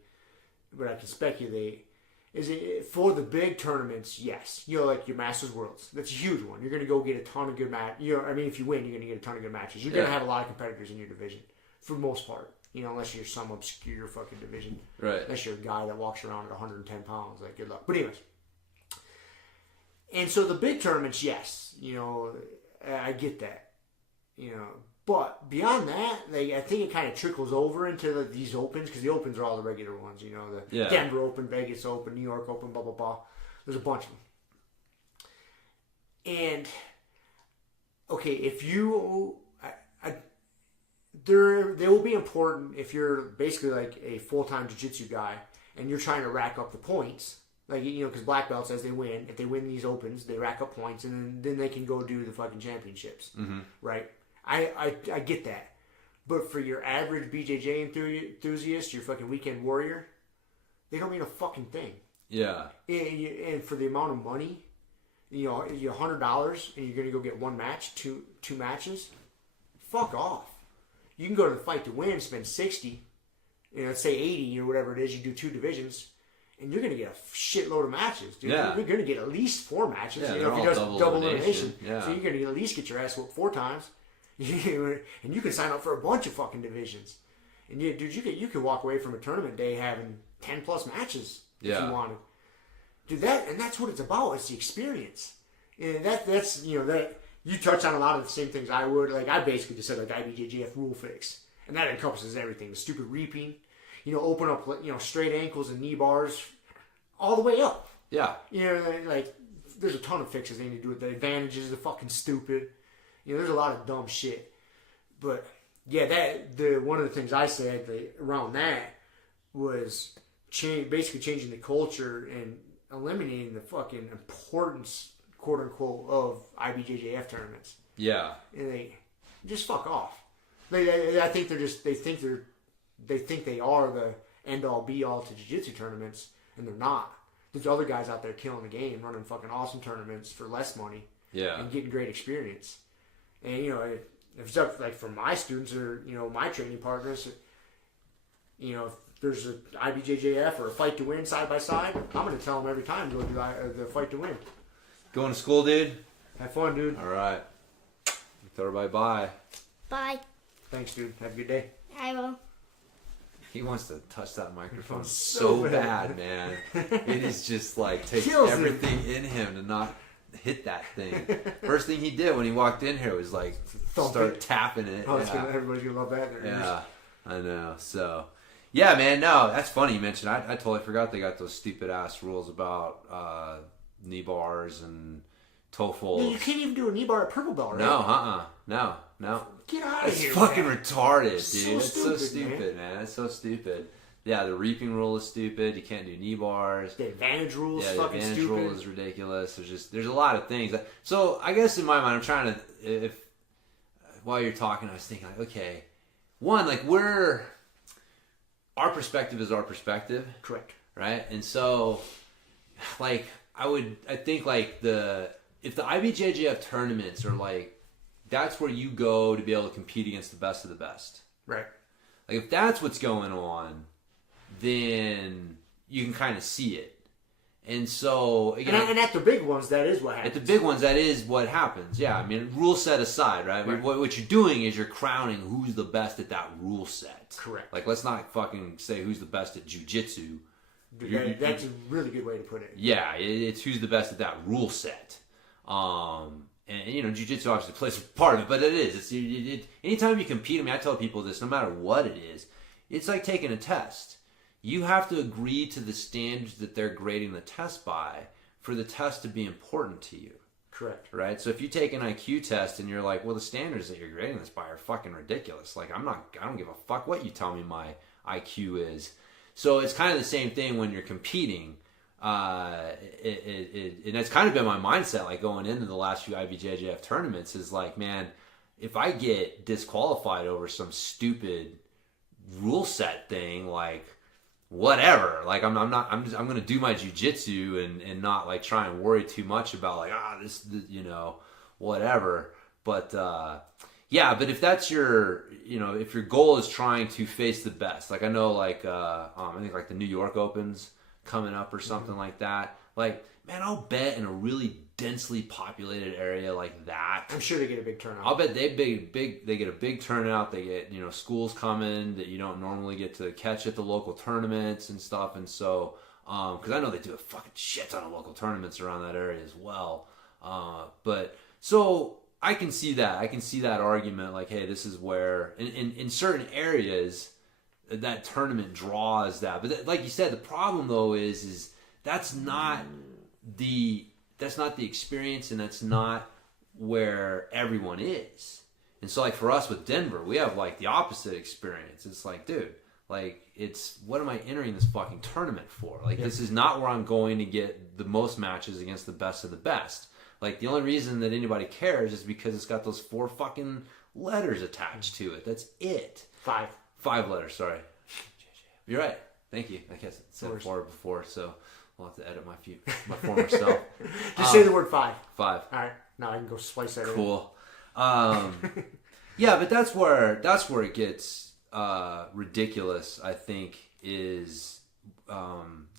but I can speculate. Is it for the big tournaments? Yes, like your Masters Worlds. That's a huge one. You're going to go get a ton of good matches. If you win, you're going to get a ton of good matches. You're going to have a lot of competitors in your division, for the most part. Unless you're some obscure fucking division. Right. Unless you're a guy that walks around at 110 pounds. Like, good luck. But anyways. And so the big tournaments, yes. I get that. But beyond that, I think it kind of trickles over into these Opens. Because the Opens are all the regular ones. The Denver Open, Vegas Open, New York Open, blah, blah, blah. There's a bunch of them. And, okay, if you... They will be important if you're basically like a full-time jiu-jitsu guy and you're trying to rack up the points. Like, because black belts, as they win, if they win these Opens, they rack up points and then they can go do the fucking championships. Mm-hmm. Right? I get that. But for your average BJJ enthusiast, your fucking weekend warrior, they don't mean a fucking thing. Yeah. And for the amount of money, you're $100 and you're going to go get one match, two matches, fuck off. You can go to the Fight to Win, spend 60, let's say 80 or whatever it is, you do 2 divisions, and you're going to get a shitload of matches, dude. Yeah. You're going to get at least 4 matches, if you does double elimination. Yeah. So you're going to at least get your ass whooped 4 times, and you can sign up for a bunch of fucking divisions. And you could walk away from a tournament day having 10 plus matches if you wanted. Dude, that's what it's about. It's the experience. And that's you touch on a lot of the same things I would. Like, I basically just said, like, IBJJF rule fix. And that encompasses everything. The stupid reaping. Open up, straight ankles and knee bars all the way up. Yeah. You know, like, there's a ton of fixes they need to do with the advantages. They're fucking stupid. You know, there's a lot of dumb shit. But yeah, one of the things I said around that was basically changing the culture and eliminating the fucking importance, quote unquote, of IBJJF tournaments. Yeah. And they just fuck off. I think they think they are the end all be all to jiu-jitsu tournaments, and they're not. There's other guys out there killing the game, running fucking awesome tournaments for less money, and getting great experience. And you know, if it's up like for my students or my training partners, if there's an IBJJF or a fight to win side by side, I'm gonna tell them every time go do the fight to win. Going to school, dude. Have fun, dude. All right. Tell everybody bye. Bye. Thanks, dude. Have a good day. I will. He wants to touch that microphone so bad, man. It is just like takes Kills everything in him to not hit that thing. First thing he did when he walked in here was like start tapping it. Oh, everybody's gonna love that. Yeah, I know. So, yeah, man. No, that's funny you mentioned. I totally forgot they got those stupid ass rules about knee bars and toe folds. You can't even do a knee bar at purple belt, right? No. Get out of It's here. fucking man. retarded, dude. So It's so stupid, stupid, man. It's so stupid. Yeah, the reaping rule is stupid. You can't do knee bars. The advantage rule is Yeah, the fucking advantage stupid. rule is ridiculous. There's a lot of things. So I guess in my mind, I'm trying to, while you're talking, I was thinking like, okay, one, like our perspective is our perspective. Correct. Right? And so, like, I think like if the IBJJF tournaments are like, that's where you go to be able to compete against the best of the best. Right. Like, if that's what's going on, then you can kind of see it. And so, again, and at the big ones, that is what happens. at the big ones, that is what happens. Yeah, I mean, rule set aside, right? Right. What you're doing is you're crowning who's the best at that rule set. Correct. Like, let's not fucking say who's the best at jiu-jitsu. That's a really good way to put it. Yeah, it's who's the best at that rule set. And jiu-jitsu obviously plays a part of it, but it is. Anytime you compete, I mean, I tell people this, no matter what it is, it's like taking a test. You have to agree to the standards that they're grading the test by for the test to be important to you. Correct. Right? So if you take an IQ test and you're like, well, the standards that you're grading this by are fucking ridiculous. Like, I don't give a fuck what you tell me my IQ is. So it's kind of the same thing when you're competing. And that's kind of been my mindset, like going into the last few IBJJF tournaments, is like, man, if I get disqualified over some stupid rule set thing, like whatever, like I'm going to do my jiu-jitsu and not like try and worry too much about like, this, whatever. But, yeah, but if that's if your goal is trying to face the best, like I know like, I think like the New York Opens coming up or something like that. Like, man, I'll bet in a really densely populated area like that, I'm sure they get a big turnout. I'll bet they get a big turnout. They get schools coming that you don't normally get to catch at the local tournaments and stuff. And so, because I know they do a fucking shit ton of local tournaments around that area as well. But so I can see that. I can see that argument. Like, hey, this is where in certain areas that tournament draws that. But like you said, the problem though is that's not the experience, and that's not where everyone is. And so like for us with Denver, we have like the opposite experience. It's like, dude, like it's, what am I entering this fucking tournament for? Like, this is not where I'm going to get the most matches against the best of the best. Like, the only reason that anybody cares is because it's got those 4 fucking letters attached to it. That's it. 5 letters, sorry. You're right. Thank you. I guess I said 4 before, so I'll have to edit my former self. Just say the word 5. 5. All right. Now I can go splice that in. Cool. Yeah, but that's where it gets ridiculous, I think, is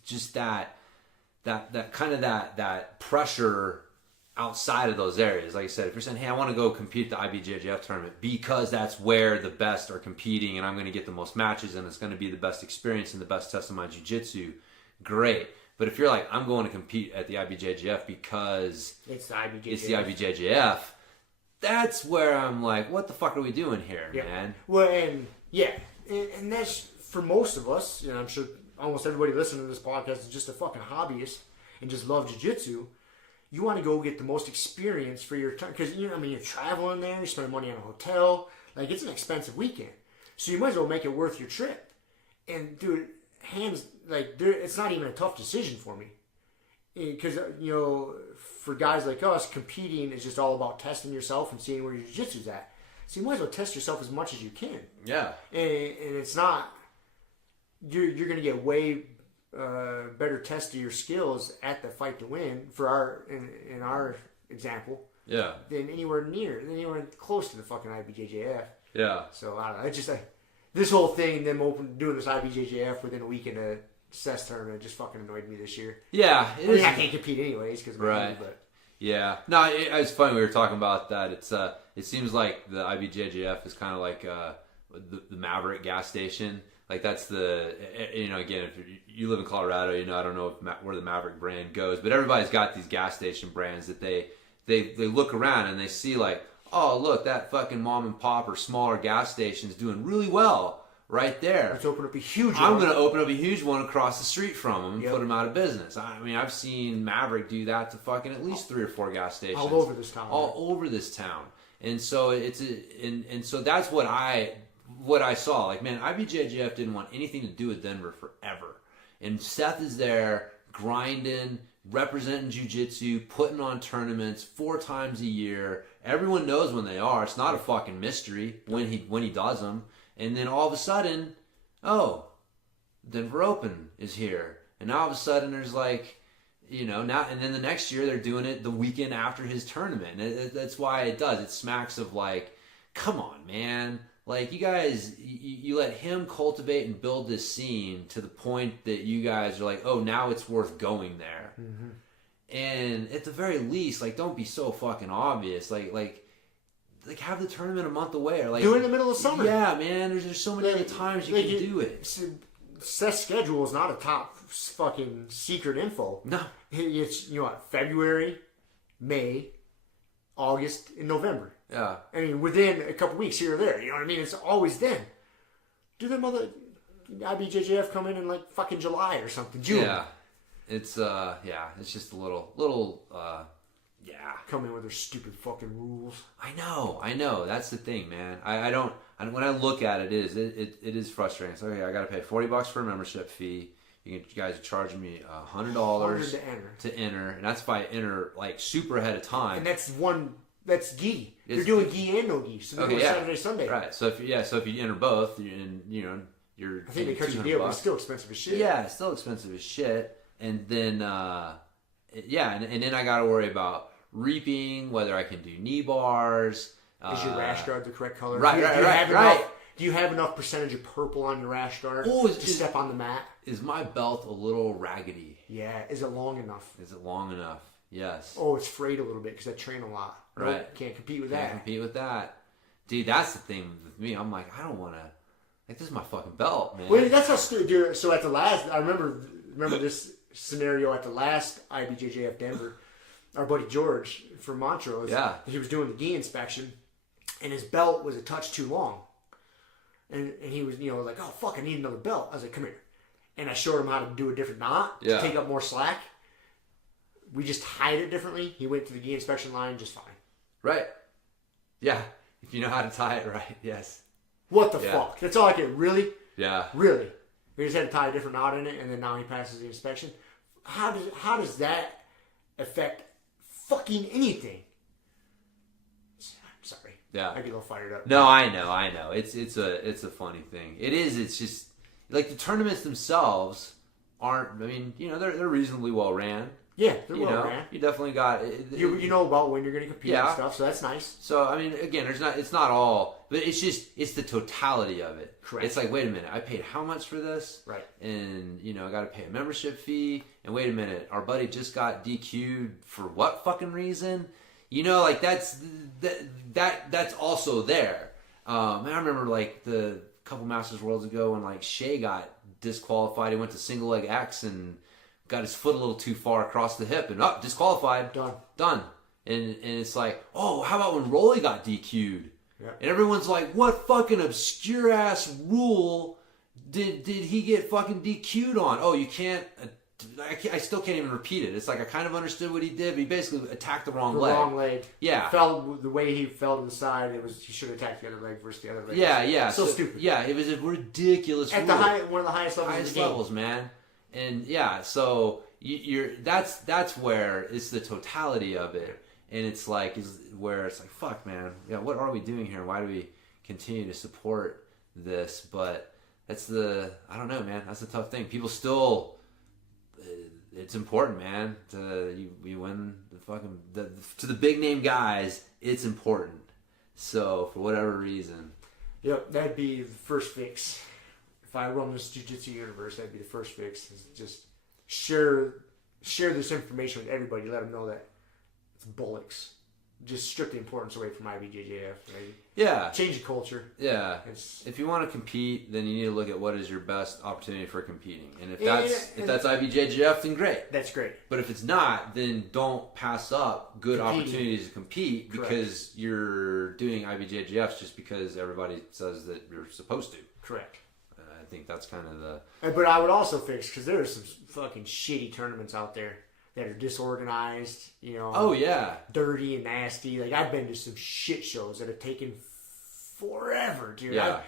just that kind of that pressure outside of those areas. Like I said, if you're saying, hey, I want to go compete at the IBJJF tournament because that's where the best are competing and I'm going to get the most matches and it's going to be the best experience and the best test of my jiu-jitsu, great. But if you're like, I'm going to compete at the IBJJF because it's the IBJJF, that's where I'm like, what the fuck are we doing here, man? Well, and that's for most of us, I'm sure almost everybody listening to this podcast is just a fucking hobbyist. and just love jiu-jitsu, you want to go get the most experience for your time. Because, you're traveling there, you're spending money on a hotel. Like, it's an expensive weekend. So you might as well make it worth your trip. And, dude, it's not even a tough decision for me. Because, for guys like us, competing is just all about testing yourself and seeing where your jiu-jitsu's at. So you might as well test yourself as much as you can. Yeah. And it's not... You're going to get way better test of your skills at the fight to win, in our example, than anywhere close to the fucking IBJJF. Yeah. So, I don't know. It's just this whole thing, them doing this IBJJF within a week in a CES tournament just fucking annoyed me this year. Yeah. I can't compete anyways because of my right. knee, but... Yeah. No, it's funny we were talking about that. It seems like the IBJJF is kind of like the Maverick gas station. Like that's again, if you live in Colorado, I don't know where the Maverick brand goes, but everybody's got these gas station brands that they look around and they see like, oh, look, that fucking mom and pop or smaller gas station's doing really well right there. Let's open up a huge one. I'm going to open up a huge one across the street from them and put them out of business. I mean, I've seen Maverick do that to fucking at least 3 or 4 gas stations. All over this town. All over this town. And so so that's what I saw. Like, man, IBJJF didn't want anything to do with Denver forever. And Seth is there grinding, representing jiu-jitsu, putting on tournaments 4 times a year. Everyone knows when they are. It's not a fucking mystery when he does them. And then all of a sudden, Denver Open is here. And now all of a sudden there's like, now, and then the next year they're doing it the weekend after his tournament. And that's why it does. It smacks of like, come on, man. Like, you guys, you let him cultivate and build this scene to the point that you guys are like, oh, now it's worth going there. Mm-hmm. And at the very least, like, don't be so fucking obvious. Like have the tournament a month away, or like do it in the middle of summer. Yeah, man. There's so many other times you can do it. Seth's schedule is not a top fucking secret info. No, it's February, May, August, and November. Yeah. I mean, within a couple weeks here or there. You know what I mean? It's always then. Do them other IBJJF come in like fucking July or something? June. Yeah. It's just a little come in with their stupid fucking rules. I know. That's the thing, man. When I look at it, it is frustrating. So, okay, I got to pay $40 for a membership fee. You guys are charging me $100 to enter, and that's if I enter like super ahead of time. And that's gi. You're doing gi and no gi. So okay, Saturday, Sunday. Right. So if you enter both, and you're I think they cut you a deal, but it's still expensive as shit. Yeah, it's still expensive as shit. And then and then I got to worry about reaping, whether I can do knee bars. Is your rash guard the correct color? Right. Do you have enough percentage of purple on your rash guard to step on the mat? Is my belt a little raggedy? Yeah. Is it long enough? Yes. Oh, it's frayed a little bit because I train a lot. Right. Nope, can't compete with that. Dude, that's the thing with me. I'm like, I don't want to. Like, this is my fucking belt, man. Well, that's how stupid. So at the last, I remember this scenario at the last IBJJF Denver. Our buddy George from Montrose. Yeah. He was doing the gi inspection, and his belt was a touch too long. And he was, like, oh, fuck, I need another belt. I was like, come here. And I showed him how to do a different knot to take up more slack. We just tied it differently. He went to the gi inspection line just fine. Right. Yeah. If you know how to tie it right, yes. What the fuck? That's all I get. Really? Yeah. Really? We just had to tie a different knot in it, and then now he passes the inspection. How does that affect fucking anything? Sorry. Yeah. I get a little fired up. No, I know. It's a funny thing. It is. It's just like the tournaments themselves aren't. I mean, they're reasonably well ran. Yeah, they're well ran. You definitely got you know about when you're going to compete and stuff, so that's nice. So I mean, again, it's not all, but it's the totality of it. Correct. It's like, wait a minute, I paid how much for this? Right. And I got to pay a membership fee. And wait a minute, our buddy just got DQ'd for what fucking reason? Like that's also there. I remember like the couple Masters Worlds ago when like Shea got disqualified. He went to single leg X and got his foot a little too far across the hip and disqualified. Done. And it's like, oh, how about when Rolly got DQ'd? Yeah. And everyone's like, what fucking obscure ass rule did he get fucking DQ'd on? Oh, you can't I still can't even repeat it. It's like I kind of understood what he did, but he basically attacked the wrong leg. Wrong leg. Yeah. Fell the way he fell to the side. He should have attacked the other leg versus the other leg. Yeah. So stupid. Yeah, it was a ridiculous at rule. One of the highest levels. Highest levels, man. And yeah, so that's where it's the totality of it, and it's like where it's like, fuck, man. Yeah, what are we doing here? Why do we continue to support this? But that's I don't know, man. That's the tough thing. People still. It's important, man. You win the fucking to the big name guys. It's important. So for whatever reason, yep, that'd be the first fix. If I run this jiu-jitsu universe, that'd be the first fix. Is just share this information with everybody. Let them know that it's bullocks. Just strip the importance away from IBJJF. Right? Yeah. Change the culture. Yeah. If you want to compete, then you need to look at what is your best opportunity for competing. And if that's IBJJF, then great. That's great. But if it's not, then don't pass up good opportunities to compete because you're doing IBJJFs just because everybody says that you're supposed to. Correct. I think that's kind of the... But I would also fix, because there are some fucking shitty tournaments out there that are disorganized, Oh, yeah. Dirty and nasty. Like, I've been to some shit shows that have taken forever, dude. Yeah.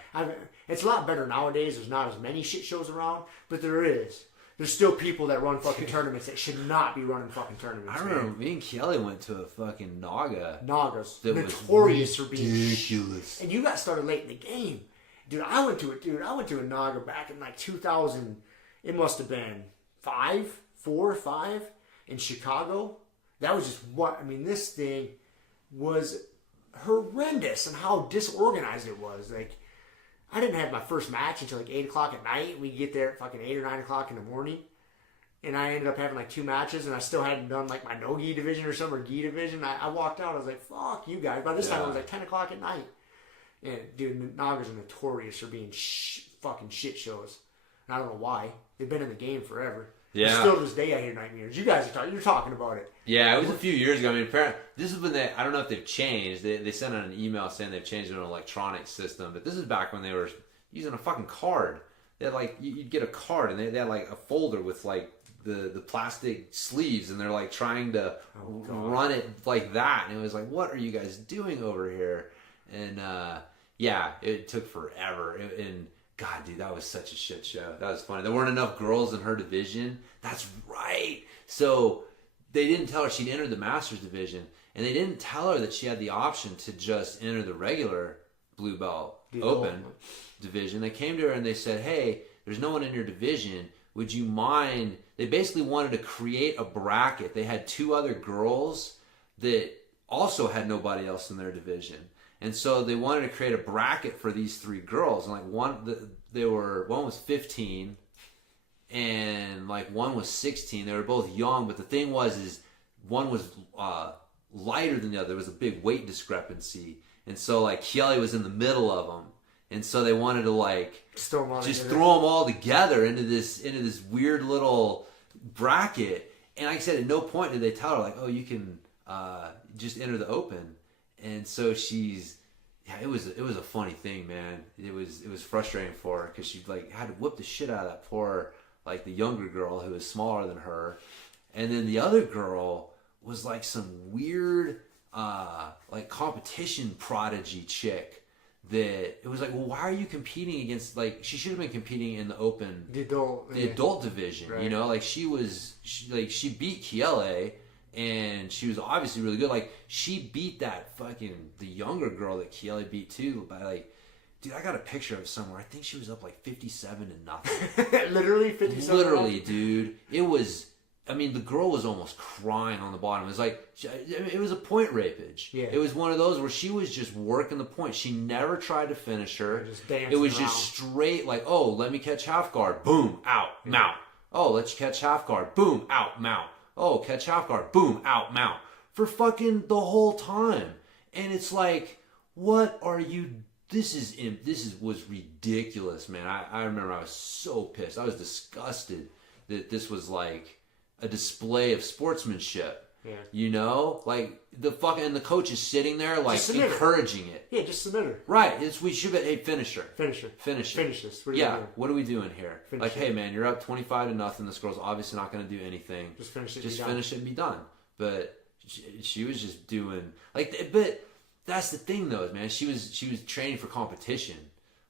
It's a lot better nowadays. There's not as many shit shows around, but there is. There's still people that run fucking tournaments that should not be running fucking tournaments. I remember me and Kelly went to a fucking Nagas. That notorious was for being ridiculous. And you got started late in the game. Dude, I went to a Naga back in like 2000. It must have been 4 or 5 in Chicago. That was just this thing was horrendous and how disorganized it was. Like, I didn't have my first match until like 8 o'clock at night. We get there at fucking 8 or 9 o'clock in the morning. And I ended up having like 2 matches, and I still hadn't done like my no-gi division or some or gi division. I walked out, I was like, fuck you guys. By this time it was like 10 o'clock at night. And dude, Nagas are notorious for being fucking shit shows. And I don't know why. They've been in the game forever. Yeah. But still to this day I hear nightmares. You guys you're talking about it. Yeah, it was a few years ago. I mean, apparently, this is when I don't know if they've changed. They sent out an email saying they've changed an electronic system, but this is back when they were using a fucking card. They had like, you'd get a card, and they had like a folder with like the plastic sleeves, and they're like trying to run it like that. And it was like, what are you guys doing over here? And yeah, it took forever. And God, dude, that was such a shit show. That was funny. There weren't enough girls in her division. That's right. So they didn't tell her she'd enter the Masters division, and they didn't tell her that she had the option to just enter the regular blue belt open division. They came to her and they said, hey, there's no one in your division. Would you mind? They basically wanted to create a bracket. They had 2 other girls that also had nobody else in their division. And so they wanted to create a bracket for these 3 girls. And like one was 15 and like one was 16. They were both young, but the thing is one was lighter than the other. There was a big weight discrepancy. And so like Kelly was in the middle of them. And so they wanted to like throw them all together into this weird little bracket. And like I said, at no point did they tell her like, oh, you can just enter the open. And so it was a funny thing, man. It was frustrating for her because she like had to whip the shit out of that poor like the younger girl who was smaller than her, and then the other girl was like some weird like competition prodigy chick. That it was like, well, why are you competing against, like, she should have been competing in the open, the adult division, right. Like she beat Kiele, and she was obviously really good. Like, she beat the younger girl that Kiele beat too by like, dude, I got a picture of it somewhere. I think she was up like 57-0. Literally 57. Literally, dude. It was. I mean, the girl was almost crying on the bottom. It was like, it was a point rapage. Yeah. It was one of those where she was just working the point. She never tried to finish her. It was just straight like, oh, let me catch half guard. Boom, out, mount. Oh, let's catch half guard. Boom, out, mount. Oh, catch half guard. Boom, out, mount. For fucking the whole time. And it's like, what are you... This was ridiculous, man. I remember I was so pissed. I was disgusted that this was like a display of sportsmanship. Yeah. You know, like the coach is sitting there like encouraging it. Yeah, just submit her. Right. We should be, hey, finish her. Finish her. Finish her. Finish this. What are we doing here? Finish like, it. hey man, you're up 25-0. This girl's obviously not going to do anything. Just finish it. Just finish it and be done. But she was just doing like, but that's the thing though, man. She was training for competition.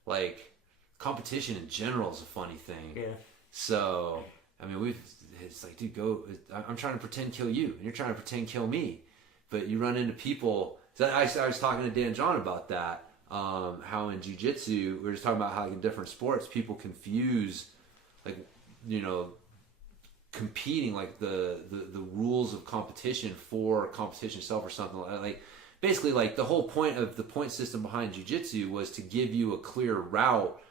Like competition in general is a funny thing. Yeah. So I mean, it's like, dude, go. I'm trying to pretend kill you, and you're trying to pretend kill me. But you run into people. So I was talking to Dan John about that. How in jiu-jitsu, we were just talking about how like in different sports, people confuse, like, you know, competing, like the rules of competition for competition itself or something like. Basically, like the whole point of the point system behind jiu-jitsu was to give you a clear route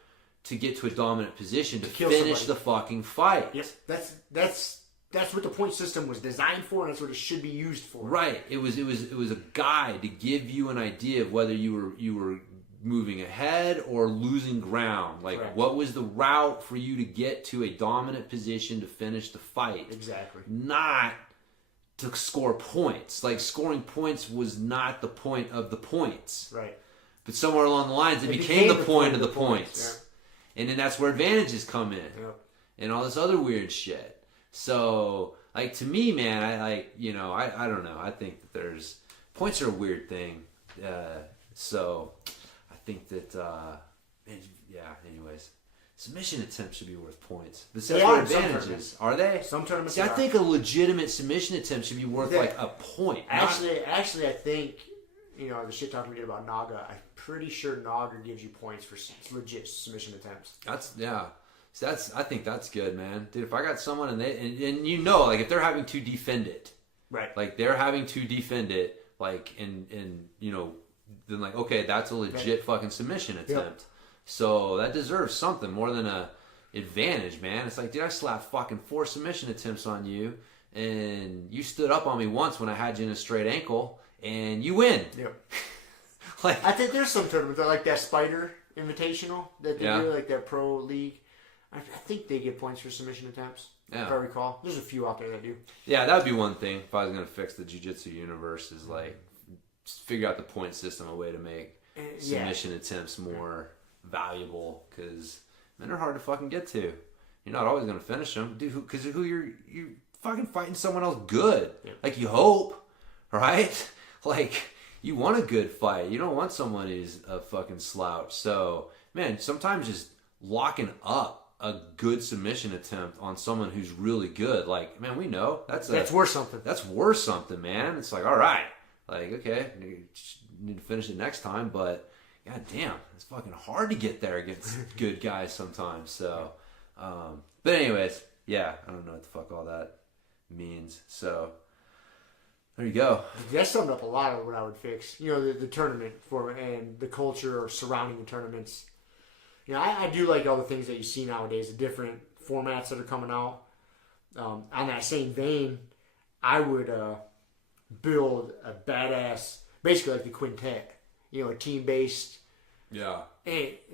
to get to a dominant position to finish the fucking fight. Yes, that's what the point system was designed for, and that's what it should be used for. Right. It was a guide to give you an idea of whether you were moving ahead or losing ground. Like, correct. What was the route for you to get to a dominant position to finish the fight? Exactly. Not to score points. Like, scoring points was not the point of the points. Right. But somewhere along the lines, it became the point of the points. Yeah. And then that's where advantages come in. Yep. And all this other weird shit. So, like, to me, man, I don't know. I think that points are a weird thing. So, I think that, anyways. Submission attempts should be worth points. But that's where advantages. Are they? Some tournaments. See, I think a legitimate submission attempt should be worth like a point. Actually, I think, the shit talk we did about Naga, I'm pretty sure Naga gives you points for legit submission attempts. I think that's good, man. Dude, if I got someone and like if they're having to defend it. Right. Like they're having to defend it, like then like, okay, that's a legit fucking submission attempt. Yep. So that deserves something more than a advantage, man. It's like, dude, I slapped fucking 4 submission attempts on you, and you stood up on me once when I had you in a straight ankle, and you win. Yep. Like, I think there's some tournaments like that Spider Invitational that they do, like that pro league. I think they get points for submission attempts. Yeah. If I recall, there's a few out there that do. Yeah, that would be one thing if I was going to fix the jiu-jitsu universe, is like figure out the point system, a way to make submission attempts more valuable, because men are hard to fucking get to. You're not always going to finish them, dude, because you're fucking fighting someone else good. Yeah. Like, you hope, right? Like, you want a good fight. You don't want someone who's a fucking slouch. So, man, sometimes just locking up a good submission attempt on someone who's really good, like, man, we know that's worth something. That's worth something, man. It's like, all right, like, okay, you need to finish it next time, but god damn, it's fucking hard to get there against good guys sometimes. So, but anyways, yeah, I don't know what the fuck all that means. So, there you go. That summed up a lot of what I would fix. The tournament format and the culture surrounding the tournaments. I do like all the things that you see nowadays, the different formats that are coming out. On that same vein, I would build a badass, basically like the quintet. A team-based. Yeah.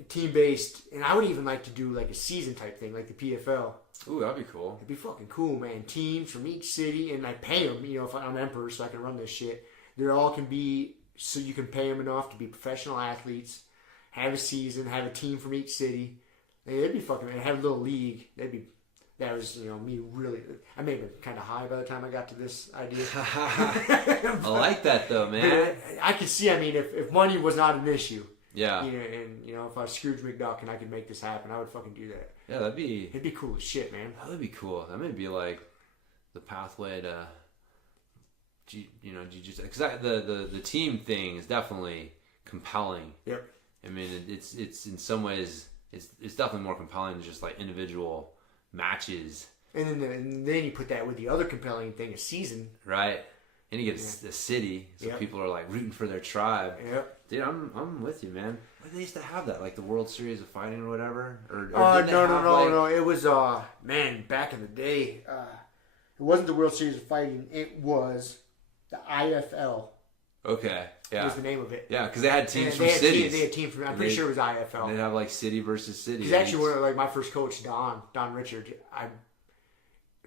Team-based. And I would even like to do like a season type thing, like the PFL. Ooh, that'd be cool. It'd be fucking cool, man. Teams from each city, and I pay them, if I'm Emperors, so I can run this shit. They all can be, so you can pay them enough to be professional athletes, have a season, have a team from each city. It'd be fucking, and have a little league. That was, me really, I may have been kind of high by the time I got to this idea. I like that though, man. I could see, if money was not an issue. Yeah. If I was Scrooge McDuck and I could make this happen, I would fucking do that. Yeah, it'd be cool as shit, man. That would be cool. That may be like the pathway to, jiu-jitsu. Because the team thing is definitely compelling. Yep. It's in some ways, it's definitely more compelling than just like individual matches. And then you put that with the other compelling thing, a season. Right. And you get a city, so people are like rooting for their tribe. Yep. Dude, I'm with you, man. They used to have that, like the World Series of Fighting or whatever. No. It was back in the day. It wasn't the World Series of Fighting. It was the IFL. Okay. Yeah. Was the name of it. Yeah, because they had teams from cities. They had teams from. I'm pretty sure it was IFL. They'd have like city versus city. He's actually one of my first coach, Don Richard.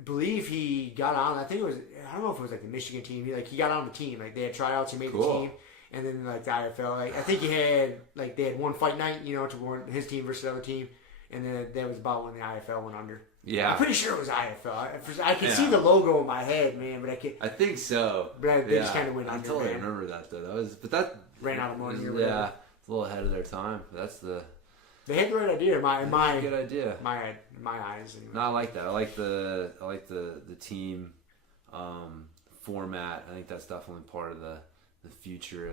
believe he got on. I think it was. I don't know if it was like the Michigan team. He got on the team. Like they had tryouts. He made the team, and then like the IFL. Like I think they had one fight night. To warn his team versus the other team, and then that was about when the IFL went under. Yeah, I'm pretty sure it was IFL. I can see the logo in my head, man, but I can't. I think so. But they just kind of went under. I totally remember that though. That ran out of money. It's a little ahead of their time. They had the right idea. Good idea. My eyes. Anyway. No, I like that. I like the team format. I think that's definitely part of the future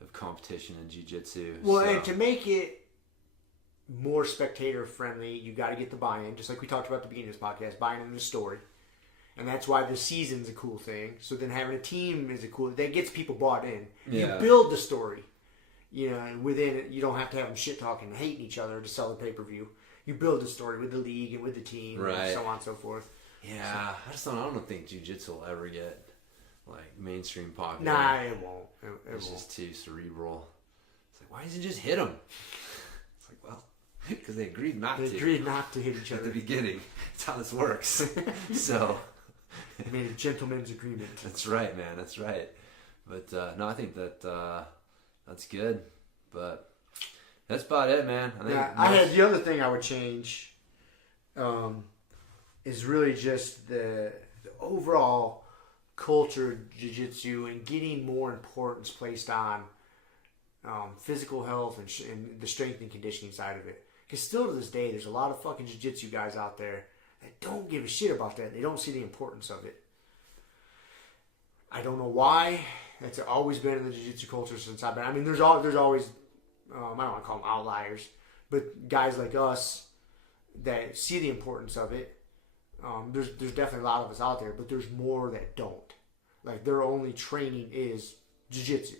of competition in jiu-jitsu. Well, and to make it more spectator friendly, you got to get the buy-in, just like we talked about at the beginning of this podcast, buy-in in the story. And that's why the season's a cool thing. So then having a team is a cool, that gets people bought in. Yeah. You build the story. And within it, you don't have to have them shit talking and hating each other to sell the pay-per-view. You build the story with the league and with the team, and so on and so forth. Yeah, so, I don't think jiu-jitsu will ever get like mainstream popular. Nah, it won't. It's just too cerebral. It's like, why doesn't he just hit him? It's like, well, because they agreed not to. They agreed not to hit each other at the beginning. That's how this works. So, they made a gentleman's agreement. That's right, man. That's right. But no, I think that that's good. But that's about it, man. I had the other thing I would change. Is really just the overall culture of jiu-jitsu and getting more importance placed on physical health and the strength and conditioning side of it. Because still to this day, there's a lot of fucking jiu-jitsu guys out there that don't give a shit about that. They don't see the importance of it. I don't know why. It's always been in the jiu-jitsu culture since I've been. I mean, there's always, I don't want to call them outliers, but guys like us that see the importance of it. There's definitely a lot of us out there, but there's more that don't. Like, their only training is jiu-jitsu.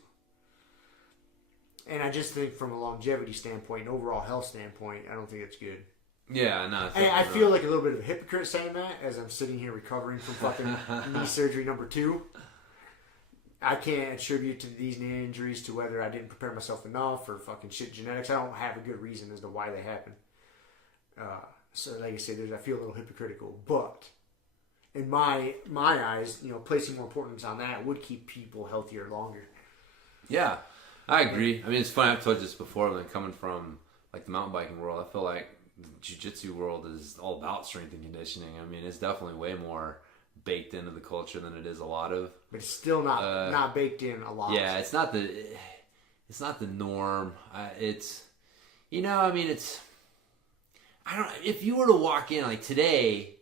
And I just think from a longevity standpoint and overall health standpoint, I don't think it's good. Yeah, no. And I feel like a little bit of a hypocrite saying that as I'm sitting here recovering from fucking knee surgery number 2. I can't attribute to these knee injuries to whether I didn't prepare myself enough or fucking shit genetics. I don't have a good reason as to why they happen. So, like I said, I feel a little hypocritical. But in my eyes, placing more importance on that would keep people healthier longer. Yeah, I agree. I mean, it's funny. I've told you this before. Like coming from like the mountain biking world, I feel like the jiu-jitsu world is all about strength and conditioning. I mean, it's definitely way more baked into the culture than it is a lot of. But it's still not baked in a lot. Yeah, it's not the norm. It's I don't. If you were to walk in like today,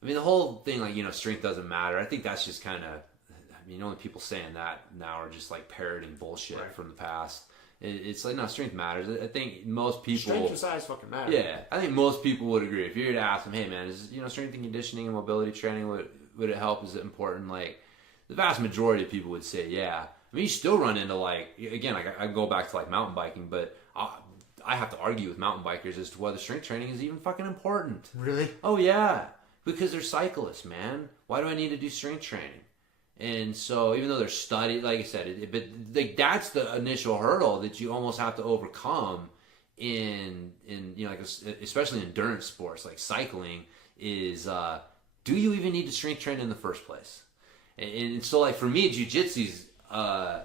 I mean, the whole thing like strength doesn't matter. I think that's just kind of. I mean, only people saying that now are just like parroting bullshit from the past. It's like no, strength matters. I think most people. Strength and size fucking matter. Yeah, I think most people would agree. If you were to ask them, hey man, is strength and conditioning and mobility training would it help? Is it important? Like the vast majority of people would say yeah. I mean, you still run into like again, like I go back to like mountain biking, but. I have to argue with mountain bikers as to whether strength training is even fucking important. Really? Oh, yeah. Because they're cyclists, man. Why do I need to do strength training? And so even though they're studied, like I said, but like that's the initial hurdle that you almost have to overcome in like especially in endurance sports like cycling is do you even need to strength train in the first place? And so like for me, jiu-jitsu's a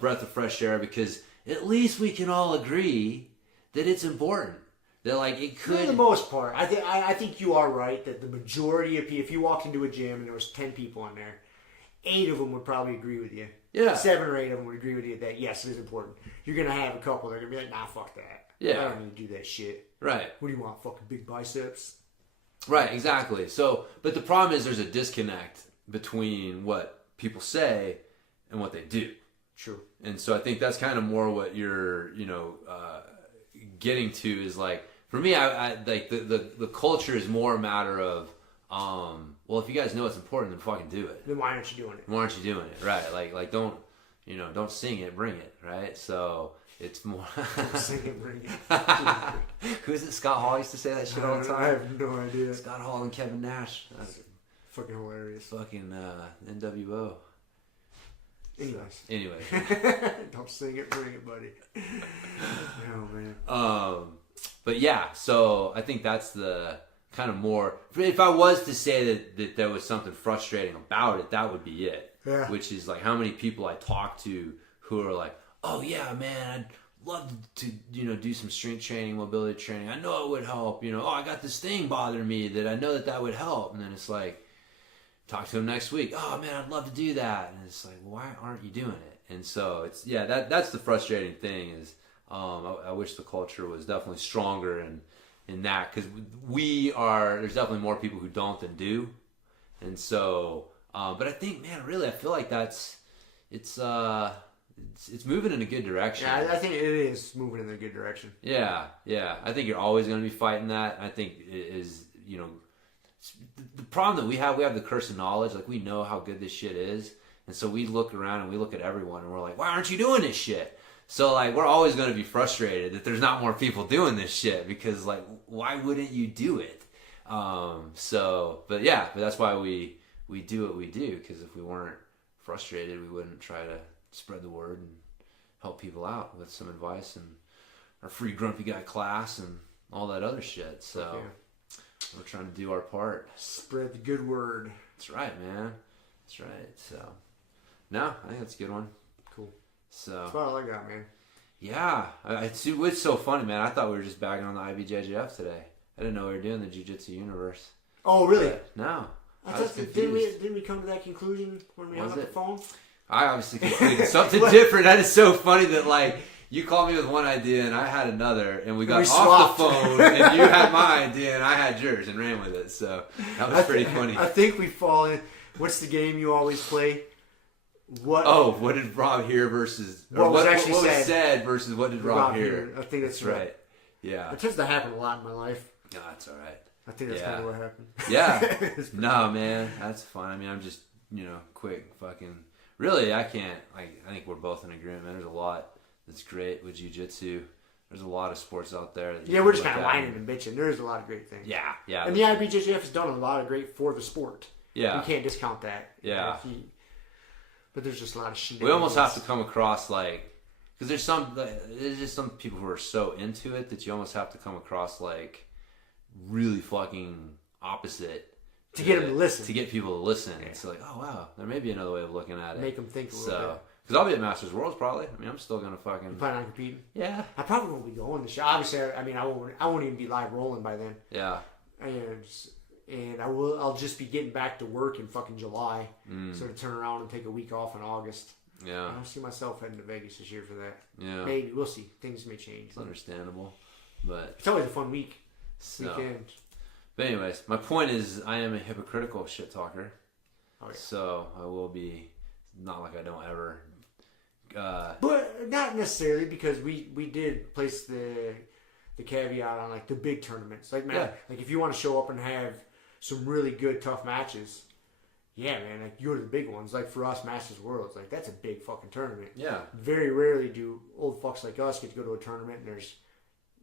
breath of fresh air because at least we can all agree that it's important. That like it could. For the most part, I think you are right that the majority of people, if you walked into a gym and there was 10 people in there, 8 of them would probably agree with you. Yeah. 7 or 8 of them would agree with you that yes, it is important. You're gonna have a couple that are gonna be like, nah, fuck that. Yeah. I don't need to do that shit. Right. What do you want? Fucking big biceps? Right. Exactly. So, but the problem is there's a disconnect between what people say and what they do. True. And so I think that's kind of more what you're, getting to is like, for me, I like the culture is more a matter of, well, if you guys know it's important, then fucking do it. Then why aren't you doing it? Why aren't you doing it? Right. Like don't sing it, bring it. Right. So it's more. Don't sing it, bring it. Who's it? Scott Hall used to say that shit all the time. I have no idea. Scott Hall and Kevin Nash. That's fucking hilarious. Fucking NWO. Anyways. Don't sing it, bring it, buddy. Oh man. But yeah, so I think that's the kind of more. If I was to say that there was something frustrating about it, that would be it. Yeah. Which is like how many people I talk to who are like, oh yeah, man, I'd love to do some strength training, mobility training. I know it would help. Oh, I got this thing bothering me that I know that would help. And then it's like, talk to him next week. Oh man, I'd love to do that. And it's like, why aren't you doing it? And so it's that's the frustrating thing is I wish the culture was definitely stronger in that, because there's definitely more people who don't than do. And so but I think, man, really, I feel like it's moving in a good direction. Yeah, I think it is moving in a good direction. Yeah. I think you're always going to be fighting that. I think it is, the problem that we have the curse of knowledge. Like, we know how good this shit is. And so we look around and we look at everyone and we're like, why aren't you doing this shit? So, like, we're always going to be frustrated that there's not more people doing this shit, because, like, why wouldn't you do it? But that's why we do what we do, because if we weren't frustrated, we wouldn't try to spread the word and help people out with some advice and our free Grumpy Guy class and all that other shit. So we're trying to do our part. Spread the good word. That's right, man. That's right. So, no, I think that's a good one. Cool. So that's about all I got, man. Yeah. It's so funny, man. I thought we were just bagging on the IBJJF today. I didn't know we were doing the Jiu-Jitsu universe. Oh, really? But no. I thought didn't we come to that conclusion when we hung up the phone? I obviously concluded something different. That is so funny that, like, you called me with one idea and I had another, and we got off the phone and you had my idea and I had yours and ran with it. So that was pretty funny. I think we fall in. What's the game you always play? What did Rob hear versus what was said versus what did Rob hear? I think that's right. Yeah. It tends to happen a lot in my life. No, that's all right. I think that's kind of what happened. Yeah. No, man, that's fine. I mean, I'm just, quick fucking. Really, I can't. I think we're both in agreement, man. There's a lot that's great with jiu-jitsu. There's a lot of sports out there. We're just kind of whining and bitching. There's a lot of great things. Yeah. And the IBJJF has done a lot of great for the sport. Yeah. You can't discount that. Yeah. But there's just a lot of shit. We almost have to come across like, because there's just some people who are so into it that you almost have to come across like really fucking opposite to get them to listen. To get people to listen. Yeah. It's like, oh wow, there may be another way of looking at it. Make them think a little bit. Because I'll be at Masters Worlds probably. I mean, I'm still gonna fucking. You plan on competing? Yeah. I probably won't be going this year. Obviously, I mean, I won't even be live rolling by then. Yeah. And I'll just be getting back to work in fucking July. So to turn around and take a week off in August. Yeah. I don't see myself heading to Vegas this year for that. Yeah. Maybe. We'll see. Things may change. It's understandable. But it's always a fun week. Weekend. But anyways, my point is I am a hypocritical shit talker. Oh, yeah. So I will be, not like I don't ever. But not necessarily, because we did place the caveat on like the big tournaments. Like, man, like if you want to show up and have some really good tough matches, yeah, man, like you go to the big ones. Like for us, Masters Worlds, like that's a big fucking tournament. Yeah. Very rarely do old fucks like us get to go to a tournament and there's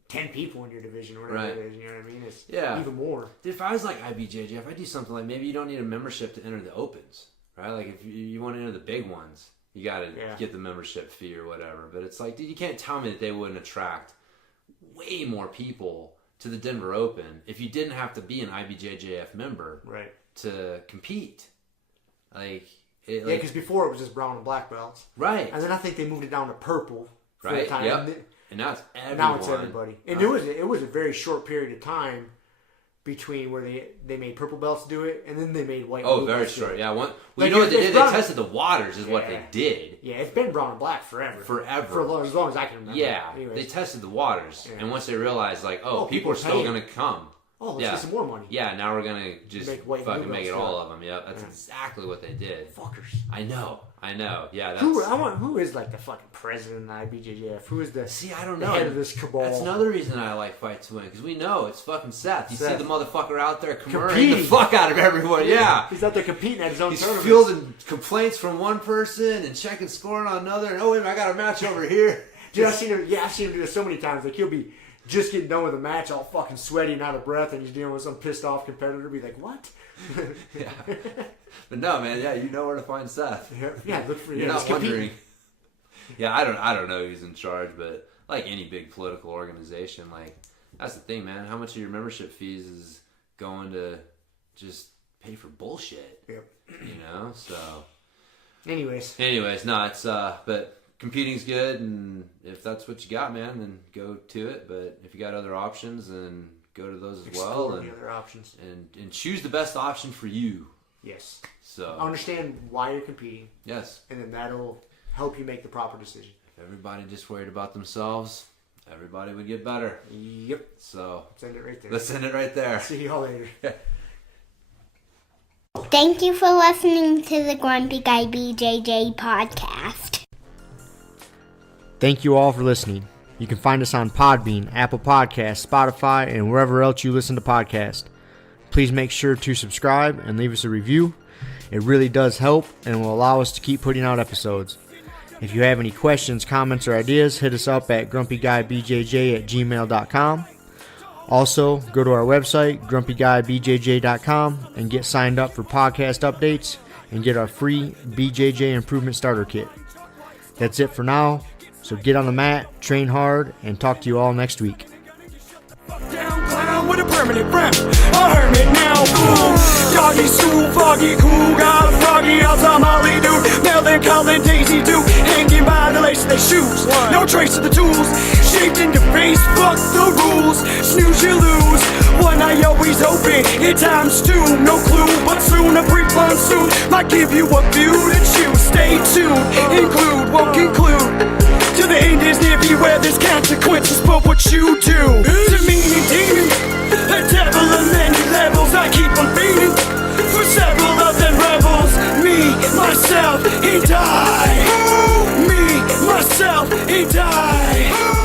10 people in your division or whatever it is, you know what I mean? It's even more. Dude, if I was like IBJJ, if I do something like, maybe you don't need a membership to enter the opens, right? Like if you want to enter the big ones, you got to get the membership fee or whatever. But it's like, dude, you can't tell me that they wouldn't attract way more people to the Denver Open if you didn't have to be an IBJJF member to compete. Because before it was just brown and black belts. Right. And then I think they moved it down to purple. Right, yep. And now it's everyone. Now it's everybody. And it was a very short period of time between where they made purple belts do it, and then they made white belts. Oh, very short. Yeah. You know what they did? They tested the waters is what they did. Yeah, it's been brown and black forever. For as long as I can remember. Yeah. Anyways. They tested the waters. Yeah. And once they realized, like, people are still going to come. Oh, let's get some more money. Yeah, now we're going to just make it all of them. Yep, that's exactly what they did. Fuckers. I know. Yeah, that's... Who is like the fucking president of the IBJJF? Who is the I don't know. Head of this cabal? That's another reason I like Fight to Win, because we know it's fucking Seth. You see the motherfucker out there competing the fuck out of everyone. Yeah. He's out there competing at his own tournament. He's fielding complaints from one person and checking scoring on another. And, wait a minute, I got a match over here. Dude, I've seen him do this so many times. Like, he'll be just getting done with a match, all fucking sweaty and out of breath, and he's dealing with some pissed off competitor. Be like, what? Yeah. But no, man. Yeah, you know where to find Seth. Yeah, look for You're not wondering. Yeah, I don't know who's in charge, but like any big political organization, like that's the thing, man. How much of your membership fees is going to just pay for bullshit. Yep. So. Anyways, no, it's but competing's good, and if that's what you got, man, then go to it. But if you got other options, then go to those as well. And the other options. And choose the best option for you. Yes. So understand why you're competing. Yes. And then that'll help you make the proper decision. If everybody just worried about themselves, everybody would get better. Yep. So let's end it right there. See y'all later. Thank you for listening to the Grumpy Guy BJJ Podcast. Thank you all for listening. You can find us on Podbean, Apple Podcasts, Spotify, and wherever else you listen to podcasts. Please make sure to subscribe and leave us a review. It really does help and will allow us to keep putting out episodes. If you have any questions, comments, or ideas, hit us up at grumpyguybjj@gmail.com. Also, go to our website, grumpyguybjj.com, and get signed up for podcast updates and get our free BJJ Improvement Starter Kit. That's it for now, so get on the mat, train hard, and talk to you all next week. With a permanent rep, a hermit now, boom. Doggy school, foggy, cool, got a froggy, outside Molly dude. Melvin, Colin, Daisy Duke, hanging by the lace of their shoes. No trace of the tools, shaped in your face, fuck the rules. Snooze, you lose. One eye always open, in times two, no clue, but soon a brief monsoon might give you a view to choose. Stay tuned, include, won't conclude. To the end is near, beware there's consequences for what you do. To meaning demon, a devil of many levels, I keep on feeding. For several of them rebels, me, myself, and I. Me, myself, and I.